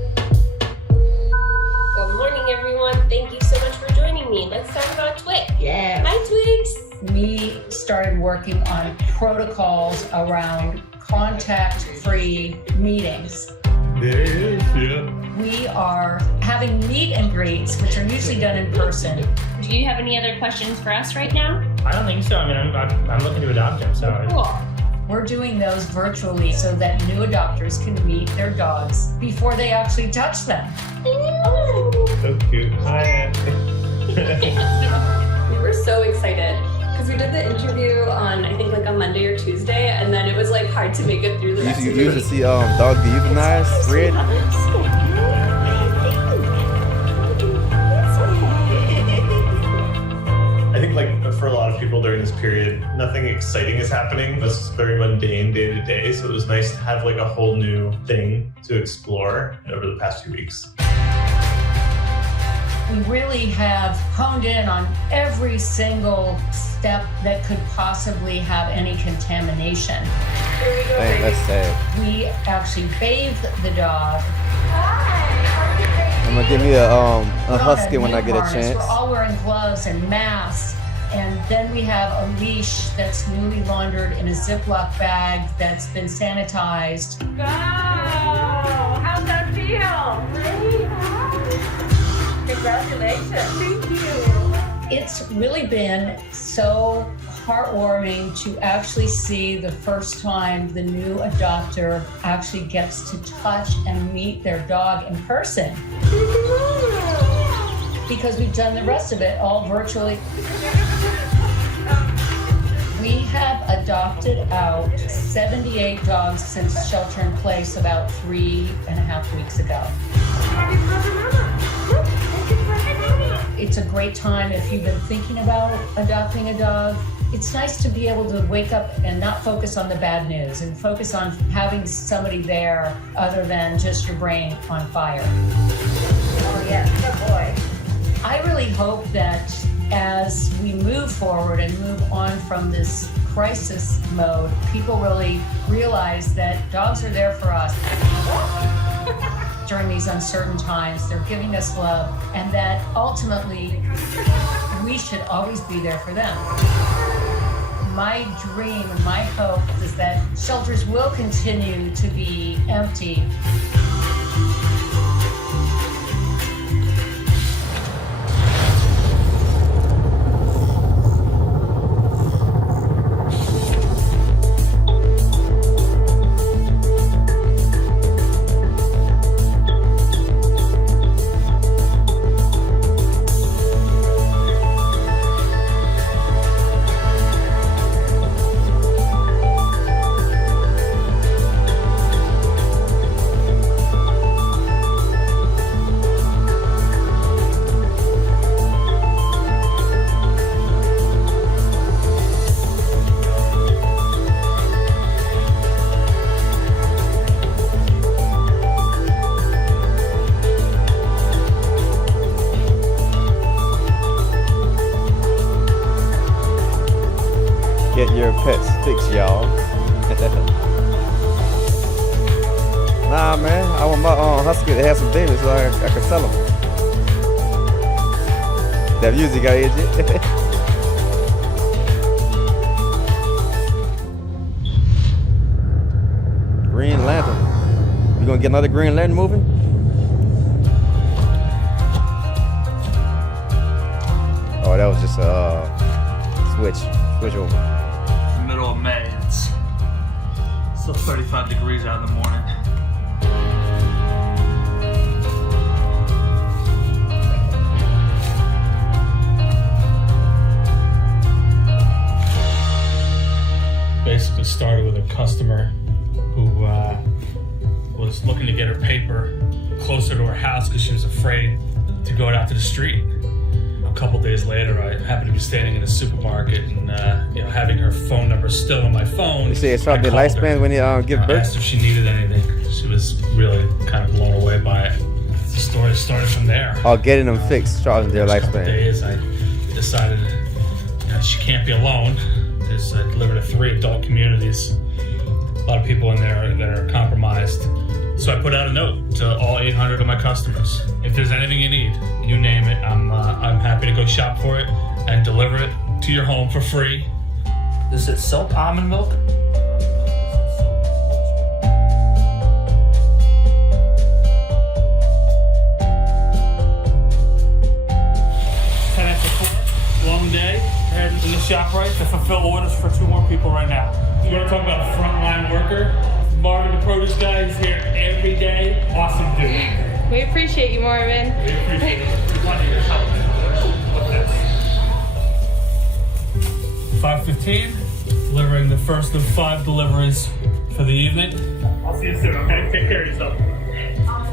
Good morning, everyone. Thank you so much for joining me. Let's talk about Twix. Yeah. Hi, Twix. We started working on protocols around contact-free meetings. There it is, yeah. We are having meet and greets, which are usually done in person. Do you have any other questions for us right now? I don't think so. I mean, I'm looking to adopt him, so. Cool. We're doing those virtually so that new adopters can meet their dogs before they actually touch them. So cute. Hi. We were so excited because we did the interview on, I think, like a Monday or Tuesday, and then it was like hard to make it through the rest of the You week. usually see dogs get euthanized, Fred. I think like for a lot of people during this period, nothing exciting is happening. It's very mundane day to day. So it was nice to have like a whole new thing to explore over the past few weeks. We really have honed in on every single step that could possibly have any contamination. Dang, that's sad. We actually bathed the dog. I'm gonna give me a We're on husky when knee I get a harness. chance. We're all wearing gloves and masks. And then we have a leash that's newly laundered in a Ziploc bag that's been sanitized. Wow! How's that feel? Congratulations. Thank you. It's really been so heartwarming to actually see the first time the new adopter actually gets to touch and meet their dog in person. Because we've done the rest of it all virtually. We have adopted out 78 dogs since shelter in place about 3.5 weeks ago. It's a great time if you've been thinking about adopting a dog. It's nice to be able to wake up and not focus on the bad news and focus on having somebody there other than just your brain on fire. Oh, yeah, good boy. I really hope that as we move forward and move on from this crisis mode, people really realize that dogs are there for us. During these uncertain times, they're giving us love, and that ultimately we should always be there for them. My dream and my hope is that shelters will continue to be empty. Get your pets fixed, y'all. Nah, man. I want my husky to have some babies so I can sell them. That music got edgy. Green Lantern. You gonna get another Green Lantern moving? Oh, that was just a switch over. Middle of May. It's still 35 degrees out in the morning. Basically started with a customer who was looking to get her paper closer to her house because she was afraid to go out to the street. A couple days later, I happened to be standing in a supermarket and having her phone number still on my phone. You say it's probably the lifespan when you give birth? I asked if she needed anything. She was really kind of blown away by it. The story started from there. Or getting them fixed, shortens their lifespan. Days I decided she can't be alone. I delivered to 3 adult communities. A lot of people in there that are compromised. So I put out a note to all 800 of my customers. If there's anything you need, you name it, I'm happy to go shop for it and deliver it to your home for free. Is it Silk almond milk? Long day, heading to the ShopRite to fulfill orders for 2 more people right now. You want to talk about a frontline worker? Marvin, the produce guy, is here every day. Awesome dude. We appreciate you, Marvin. We appreciate it. We want your help. What's this? 5:15, delivering the first of 5 deliveries for the evening. I'll see you soon, okay? Take care of yourself.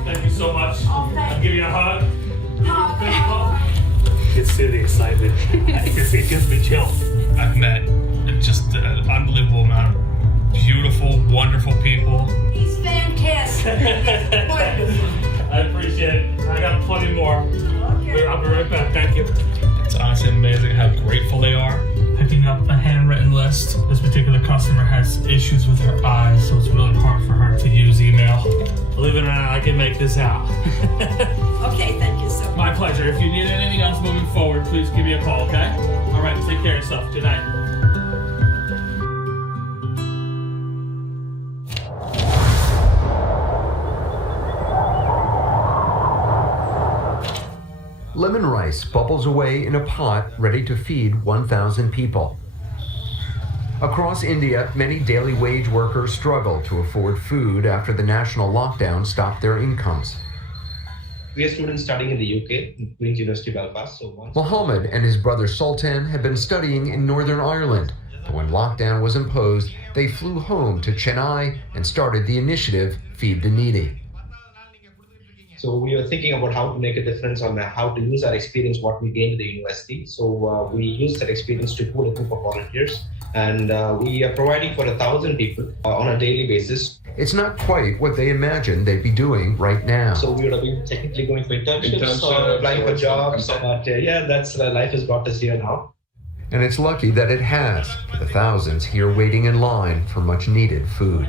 Thank you so much. I'll give you a hug. You can see the excitement. It gives me chills. I've met just an unbelievable amount of beautiful, wonderful people. He's fantastic. I appreciate it. I got plenty more. Okay. I'll be right back. Thank you. It's honestly amazing how grateful they are. Picking up a handwritten list. This particular customer has issues with her eyes, so it's really hard for her to use email. Believe it or not, I can make this out. Okay, thank you so much. My pleasure. If you need anything else moving forward, please give me a call, okay? All right, take care of yourself. Good night. Lemon rice bubbles away in a pot ready to feed 1,000 people. Across India, many daily wage workers struggle to afford food after the national lockdown stopped their incomes. We are students studying in the UK, Queen's University, Belfast. Mohammed and his brother Sultan had been studying in Northern Ireland, but when lockdown was imposed, they flew home to Chennai and started the initiative Feed the Needy. So we were thinking about how to make a difference on how to use our experience, what we gained at the university. So we used that experience to pool a group of volunteers, and we are providing for 1,000 people on a daily basis. It's not quite what they imagined they'd be doing right now. So we would have been technically going for internships or applying for jobs, but that's life has brought us here now. And it's lucky that it has, for the thousands here waiting in line for much needed food.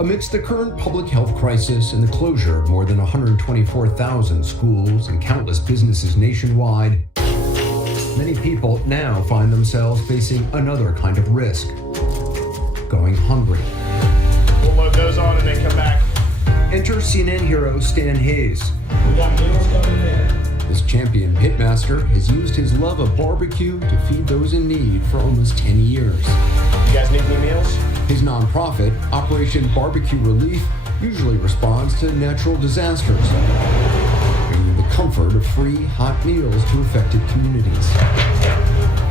Amidst the current public health crisis and the closure of more than 124,000 schools and countless businesses nationwide, many people now find themselves facing another kind of risk: going hungry. We'll load those on and then come back. Enter CNN hero Stan Hayes. We got meals coming in. This champion pitmaster has used his love of barbecue to feed those in need for almost 10 years. You guys need any meals? His nonprofit, Operation Barbecue Relief, usually responds to natural disasters, bringing the comfort of free, hot meals to affected communities.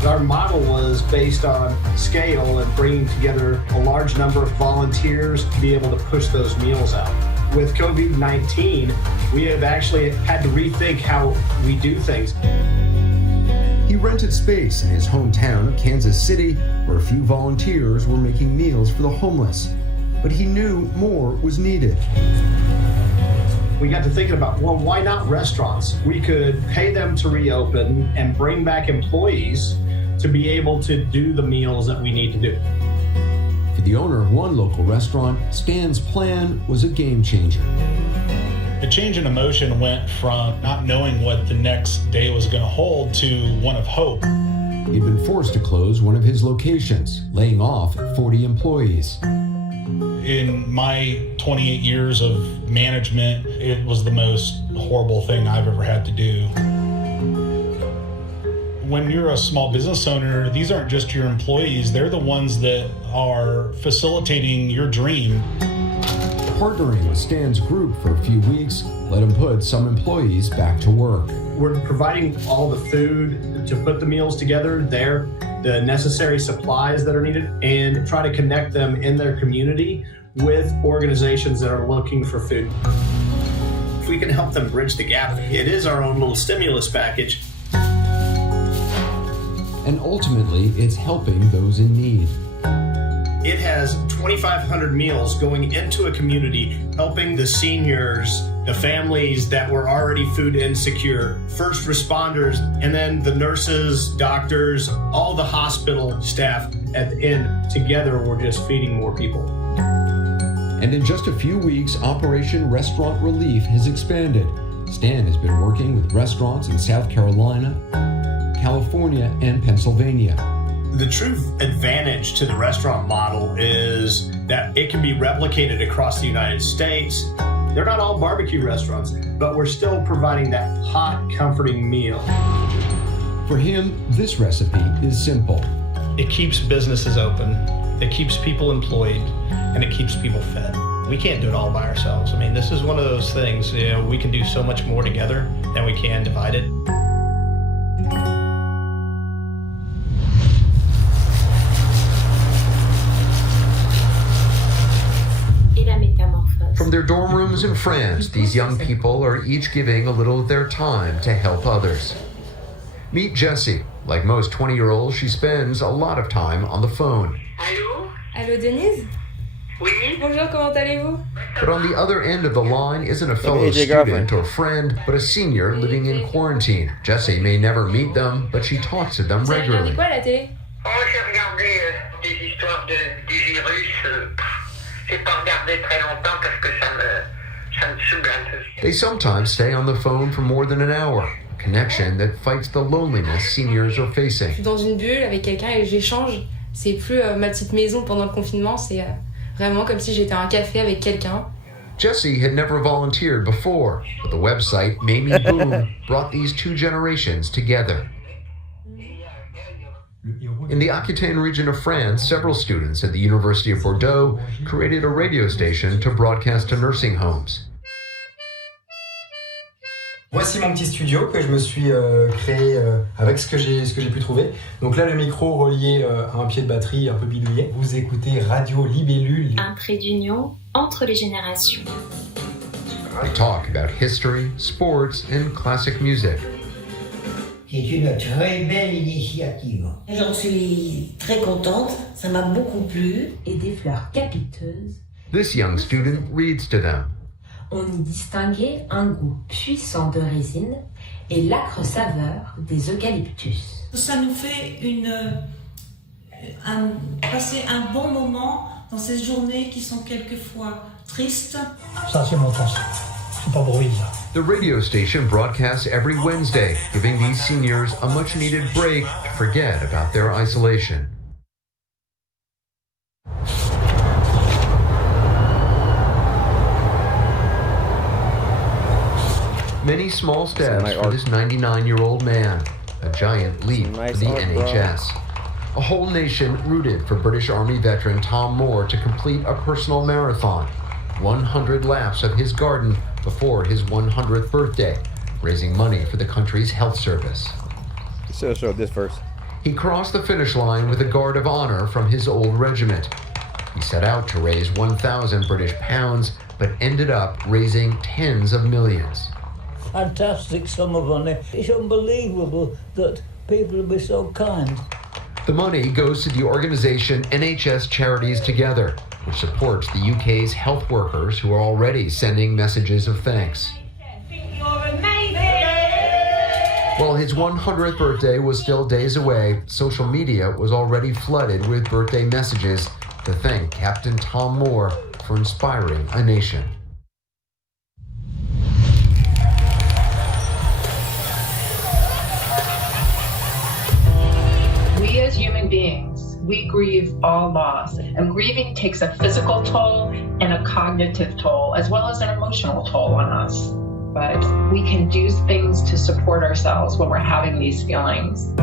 Our model was based on scale and bringing together a large number of volunteers to be able to push those meals out. With COVID-19, we have actually had to rethink how we do things. He rented space in his hometown of Kansas City, where a few volunteers were making meals for the homeless. But he knew more was needed. We got to thinking about, well, why not restaurants? We could pay them to reopen and bring back employees to be able to do the meals that we need to do. For the owner of one local restaurant, Stan's plan was a game changer. The change in emotion went from not knowing what the next day was going to hold to one of hope. He'd been forced to close one of his locations, laying off 40 employees. In my 28 years of management, it was the most horrible thing I've ever had to do. When you're a small business owner, these aren't just your employees, they're the ones that are facilitating your dream. Partnering with Stan's group for a few weeks let him put some employees back to work. We're providing all the food to put the meals together, the necessary supplies that are needed, and try to connect them in their community with organizations that are looking for food. If we can help them bridge the gap, it is our own little stimulus package. and ultimately it's helping those in need. It has 2,500 meals going into a community, helping the seniors, the families that were already food insecure, first responders, and then the nurses, doctors, all the hospital staff at the end. Together, we're just feeding more people. And in just a few weeks, Operation Restaurant Relief has expanded. Stan has been working with restaurants in South Carolina, California, and Pennsylvania. The true advantage to the restaurant model is that it can be replicated across the United States. They're not all barbecue restaurants, but we're still providing that hot, comforting meal. For him, this recipe is simple. It keeps businesses open, it keeps people employed, and it keeps people fed. We can't do it all by ourselves. I mean, this is one of those things, we can do so much more together than we can divided. From their dorm rooms in France, these young people are each giving a little of their time to help others. Meet Jessie. Like most 20-year-olds, she spends a lot of time on the phone. Allô Denise? Oui. Bonjour, comment allez-vous? But on the other end of the line isn't a fellow student or friend, but a senior living in quarantine. Jessie may never meet them, but she talks to them regularly. Regardez quoi à la télé? Oh, j'ai regardé des histoires du virus. J'ai pas regardé très longtemps parce que ça me saoule un peu. They sometimes stay on the phone for more than an hour, a connection that fights the loneliness seniors are facing. Je suis dans une bulle avec quelqu'un et j'échange. C'est plus ma petite maison pendant le confinement, c'est vraiment comme si j'étais à un café avec quelqu'un. Jessie had never volunteered before, but the website Mamie Boom brought these two generations together. In the Aquitaine region of France, several students at the University of Bordeaux created a radio station to broadcast to nursing homes. Voici mon petit studio que je me suis créé avec ce que j'ai pu trouver. Donc là, le micro relié à un pied de batterie un peu bidouillé. Vous écoutez Radio Libellule. Un trait d'union entre les générations. They talk about history, sports, and classic music. C'est une très belle initiative. J'en suis très contente, ça m'a beaucoup plu. Et des fleurs capiteuses. This young student reads to them. On y distinguait un goût puissant de résine et l'âcre saveur des eucalyptus. Ça nous fait passer un bon moment dans ces journées qui sont quelquefois tristes. Ça, c'est mon temps. C'est pas bruit, ça. The radio station broadcasts every Wednesday, giving these seniors a much-needed break to forget about their isolation. Many small steps for this 99-year-old man, a giant leap for the NHS. A whole nation rooted for British Army veteran Tom Moore to complete a personal marathon, 100 laps of his garden before his 100th birthday, raising money for the country's health service. So show this first. He crossed the finish line with a guard of honor from his old regiment. He set out to raise 1,000 British pounds, but ended up raising tens of millions. Fantastic sum of money. It's unbelievable that people will be so kind. The money goes to the organization NHS Charities Together, which supports the UK's health workers who are already sending messages of thanks. While his 100th birthday was still days away, social media was already flooded with birthday messages to thank Captain Tom Moore for inspiring a nation. We as human beings, we grieve all loss, and grieving takes a physical toll and a cognitive toll, as well as an emotional toll on us. But we can do things to support ourselves when we're having these feelings.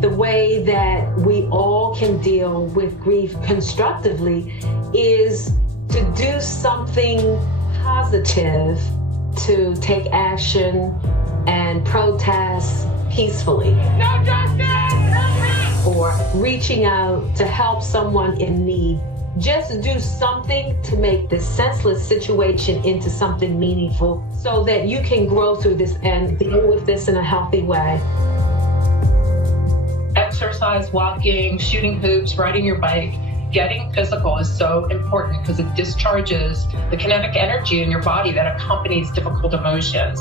The way that we all can deal with grief constructively is to do something positive, to take action and protest peacefully. No justice! Or reaching out to help someone in need Just do something to make this senseless situation into something meaningful so that you can grow through this and deal with this in a healthy way. Exercise, walking, shooting hoops, riding your bike. Getting physical is so important because it discharges the kinetic energy in your body that accompanies difficult emotions.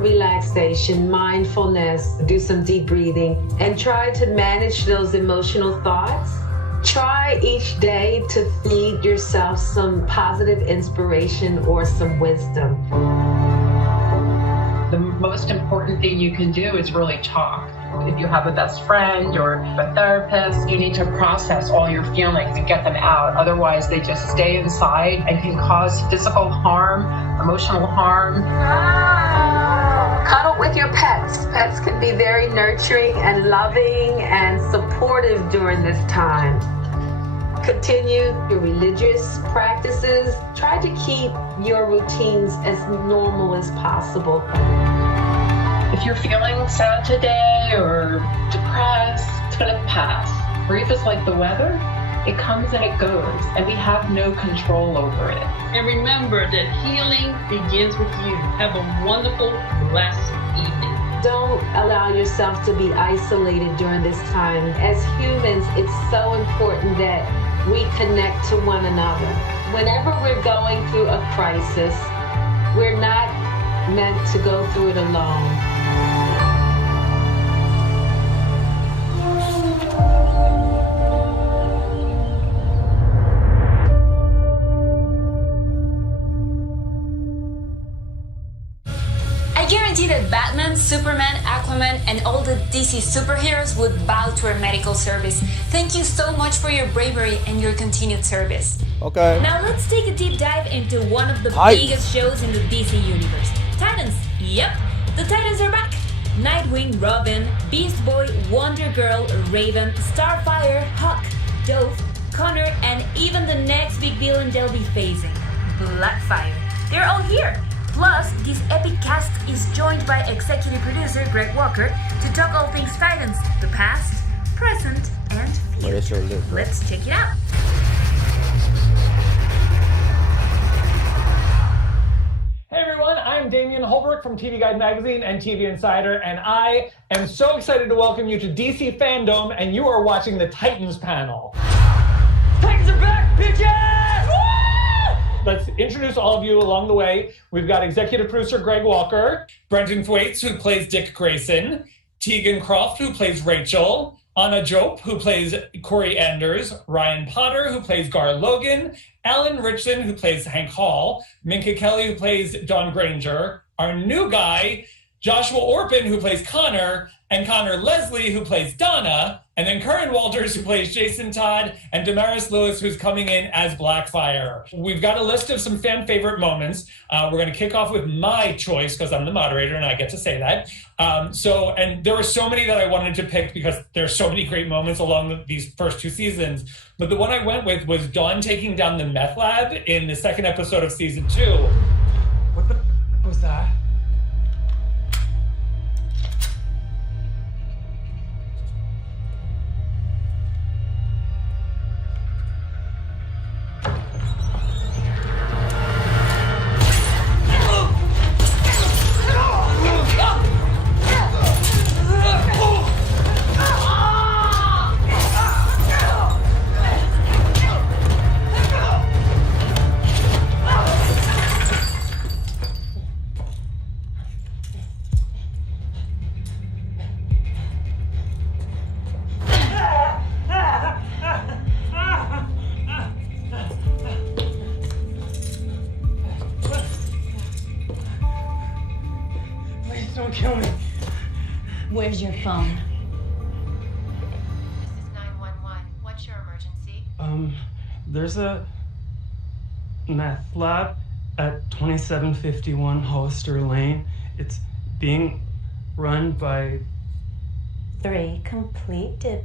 Relaxation, mindfulness, do some deep breathing, and try to manage those emotional thoughts. Try each day to feed yourself some positive inspiration or some wisdom. The most important thing you can do is really talk. If you have a best friend or a therapist, you need to process all your feelings and get them out. Otherwise, they just stay inside and can cause physical harm, emotional harm. Cuddle with your pets. Pets can be very nurturing and loving and supportive during this time. Continue your religious practices. Try to keep your routines as normal as possible. If you're feeling sad today or depressed, it's gonna pass. Grief is like the weather. It comes and it goes, and we have no control over it. And remember that healing begins with you. Have a wonderful, blessed evening. Don't allow yourself to be isolated during this time. As humans, it's so important that we connect to one another. Whenever we're going through a crisis, we're not meant to go through it alone. I guarantee that Batman, Superman, Aquaman, and all the DC superheroes would bow to our medical service. Thank you so much for your bravery and your continued service. Okay. Now let's take a deep dive into one of the Titans. biggest shows in the DC universe. Titans. Yep, the Titans are back. Nightwing, Robin, Beast Boy, Wonder Girl, Raven, Starfire, Hawk, Dove, Connor, and even the next big villain they'll be facing, Blackfire. They're all here. Plus, this epic cast is joined by executive producer Greg Walker to talk all things Titans, the past, present, and future. Let's check it out. Hey everyone, I'm Damian Holbrook from TV Guide Magazine and TV Insider, and I am so excited to welcome you to DC FanDome, and you are watching the Titans panel. Titans are back, bitches! Woo! Let's introduce all of you along the way. We've got executive producer Greg Walker, Brendan Thwaites, who plays Dick Grayson, Tegan Croft, who plays Rachel, Anna Jope, who plays Corey Anders, Ryan Potter, who plays Gar Logan, Alan Richson, who plays Hank Hall, Minka Kelly, who plays Dawn Granger, our new guy, Joshua Orpin, who plays Connor, and Connor Leslie, who plays Donna, and then Curran Walters, who plays Jason Todd, and Damaris Lewis, who's coming in as Blackfire. We've got a list of some fan favorite moments. We're going to kick off with my choice, because I'm the moderator and I get to say that. And there were so many that I wanted to pick because there's so many great moments along these first two seasons. But the one I went with was Dawn taking down the meth lab in the second episode of season 2. What the was that? Don't kill me. Where's your phone? This is 911. What's your emergency? There's a meth lab at 2751 Hollister Lane. It's being run by 3 complete dip.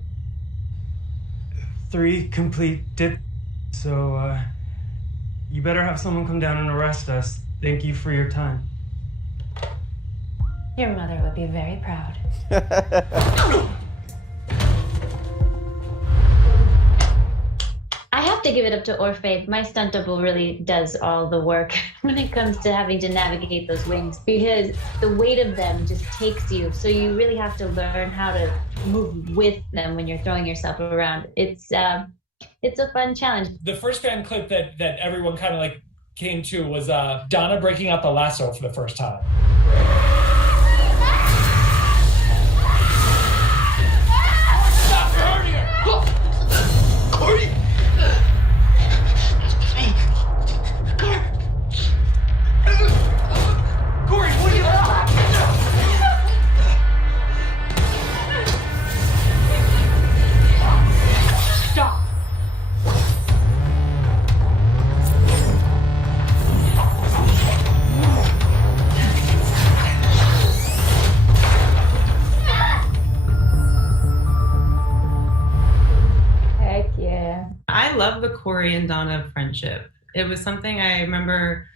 3 complete dip. So, you better have someone come down and arrest us. Thank you for your time. Your mother would be very proud. to give it up to Orphe. My stunt double really does all the work when it comes to having to navigate those wings, because the weight of them just takes you. So you really have to learn how to move with them when you're throwing yourself around. It's a fun challenge. The first fan clip that everyone kind of like came to was Donna breaking out the lasso for the first time. Stop! You're hurting her! Corey! Corey, what are you doing? Stop! Heck yeah. I love the Corey and Donna friendship. It was something I remember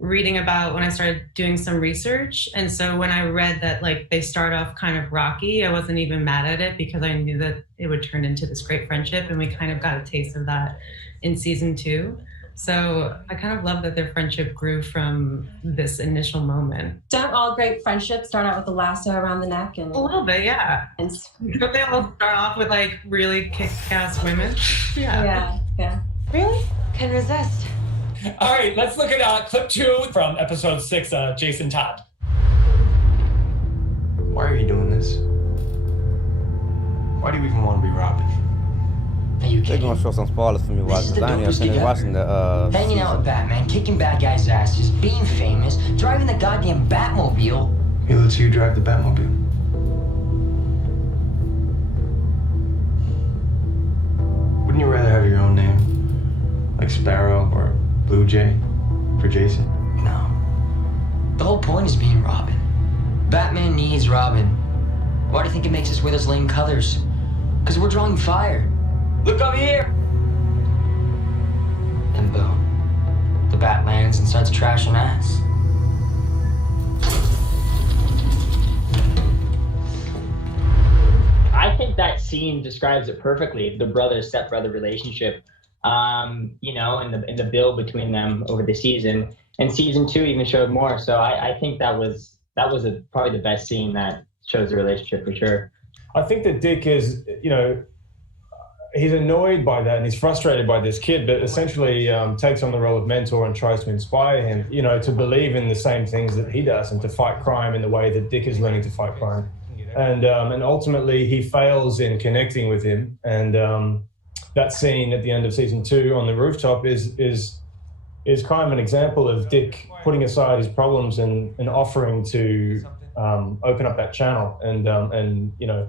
reading about when I started doing some research. And so when I read that like they start off kind of rocky, I wasn't even mad at it because I knew that it would turn into this great friendship. And we kind of got a taste of that in season 2. So I kind of love that their friendship grew from this initial moment. Don't all great friendships start out with a lasso around the neck? And a little bit, yeah. But they all start off with like really kick-ass women. Yeah. Really? Can resist. All right, let's look at clip 2 from episode 6, Jason Todd. Why are you doing this? Why do you even want to be Robin? Are you They're kidding? gonna show some spoilers for me watching the because I ain't dopest finished together. watching the Hanging out with Batman, kicking bad guys' asses, being famous, driving the goddamn Batmobile. He lets you drive the Batmobile. Wouldn't you rather have your own name? Like Sparrow or Blue Jay for Jason? No. The whole point is being Robin. Batman needs Robin. Why do you think it makes us wear those lame colors? Because we're drawing fire. Look over here! And boom. The bat lands and starts trashing ass. I think that scene describes it perfectly, the brother-stepbrother relationship, you know, and the build between them over the season. And season 2 even showed more. So I think that was probably the best scene that shows the relationship for sure. I think that Dick is, you know, he's annoyed by that and he's frustrated by this kid, but essentially takes on the role of mentor and tries to inspire him, you know, to believe in the same things that he does and to fight crime in the way that Dick is learning to fight crime. And ultimately he fails in connecting with him. And that scene at the end of season 2 on the rooftop is kind of an example of Dick putting aside his problems and offering to open up that channel and you know,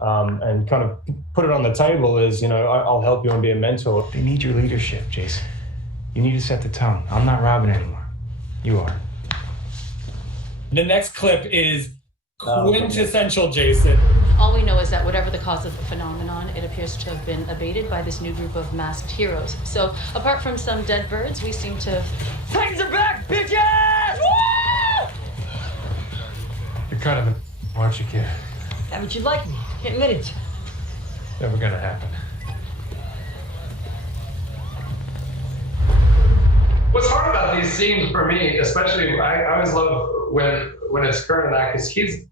and kind of put it on the table as, you know, I'll help you and be a mentor. They need your leadership, Jason. You need to set the tone. I'm not Robin anymore. You are. The next clip is quintessential Jason. All we know is that whatever the cause of the phenomenon, it appears to have been abated by this new group of masked heroes. So, apart from some dead birds, we seem to... Titans are back, bitches! Woo! You're kind of an aren't you, kid? Haven't you liked me? Admit it. Never gonna happen. What's hard about these scenes for me, especially, I always love when it's Kernanak, because he's,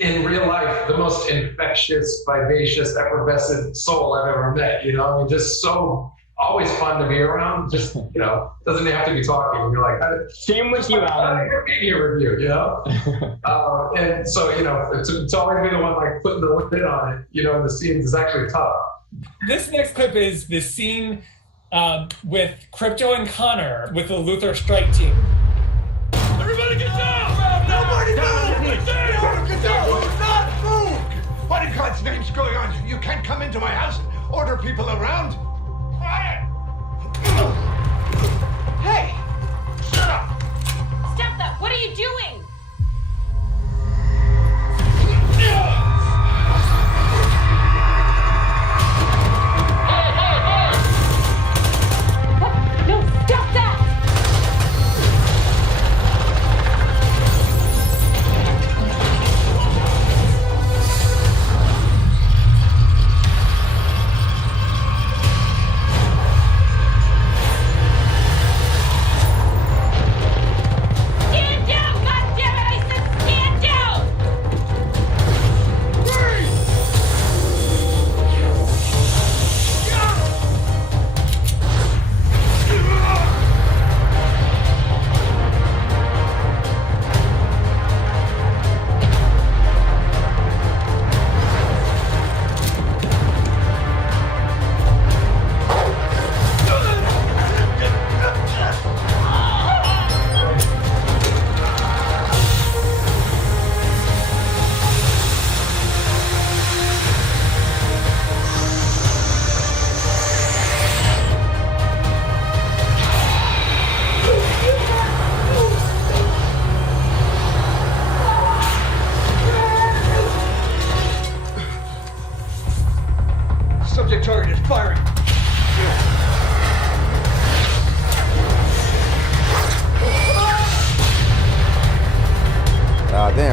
in real life, the most infectious, vivacious, effervescent soul I've ever met, you know? I mean, just so always fun to be around, just, you know, doesn't have to be talking. You're like, same with you, Alan. You're making a review, you know? And so, you know, to always be the one like putting the lid on it, you know, in the scenes is actually tough. This next clip is the scene with Crypto and Connor with the Luther strike team. Everybody get down! Nobody move! Get down! Do not move! What in God's name's going on? You can't come into my house and order people around. Quiet! Hey! Shut up! Stop that! What are you doing? What? No, stop that!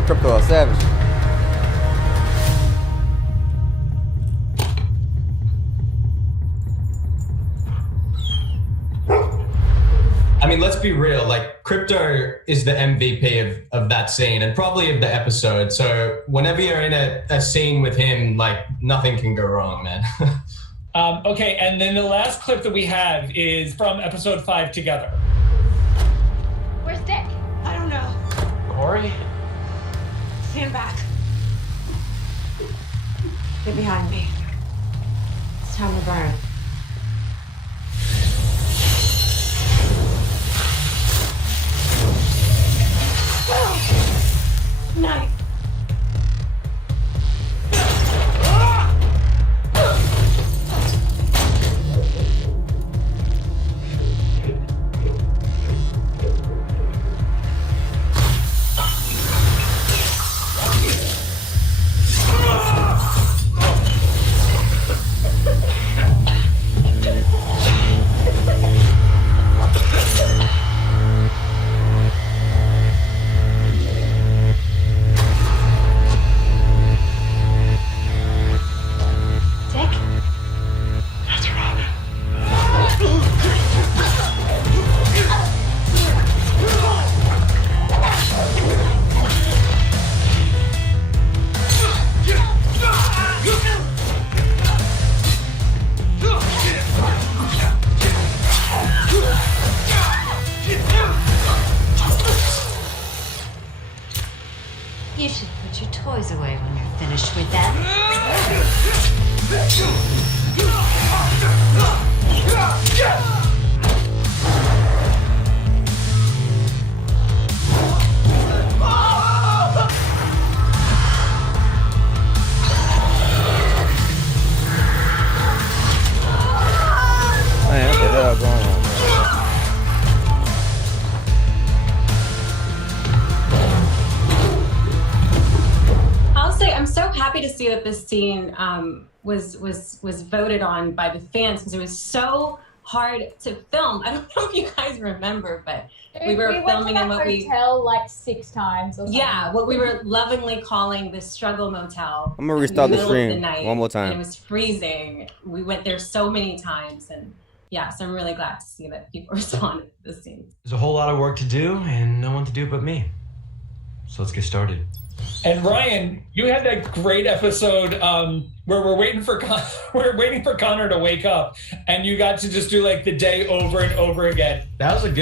Crypto a savage. I mean, let's be real. Like, Crypto is the MVP of that scene and probably of the episode. So whenever you're in a scene with him, like, nothing can go wrong, man. Okay, and then the last clip that we have is from episode 5 Together. Where's Dick? I don't know. Corey? Stand back. Get behind me. It's time to burn. Night. You should put your toys away when you're finished with that. Man, what the hell going on? I'll say I'm so happy to see that this scene was voted on by the fans because it was so hard to film. I don't know if you guys remember, but we were filming in what we hotel like 6 times or something. Yeah, what we were lovingly calling the struggle motel. I'm gonna restart the in middle of stream night, one more time. And it was freezing. We went there so many times, and yeah, so I'm really glad to see that people responded to this scene. There's a whole lot of work to do and no one to do it but me. So let's get started. And Ryan, you had that great episode where we're waiting for Connor to wake up, and you got to just do like the day over and over again. That was a good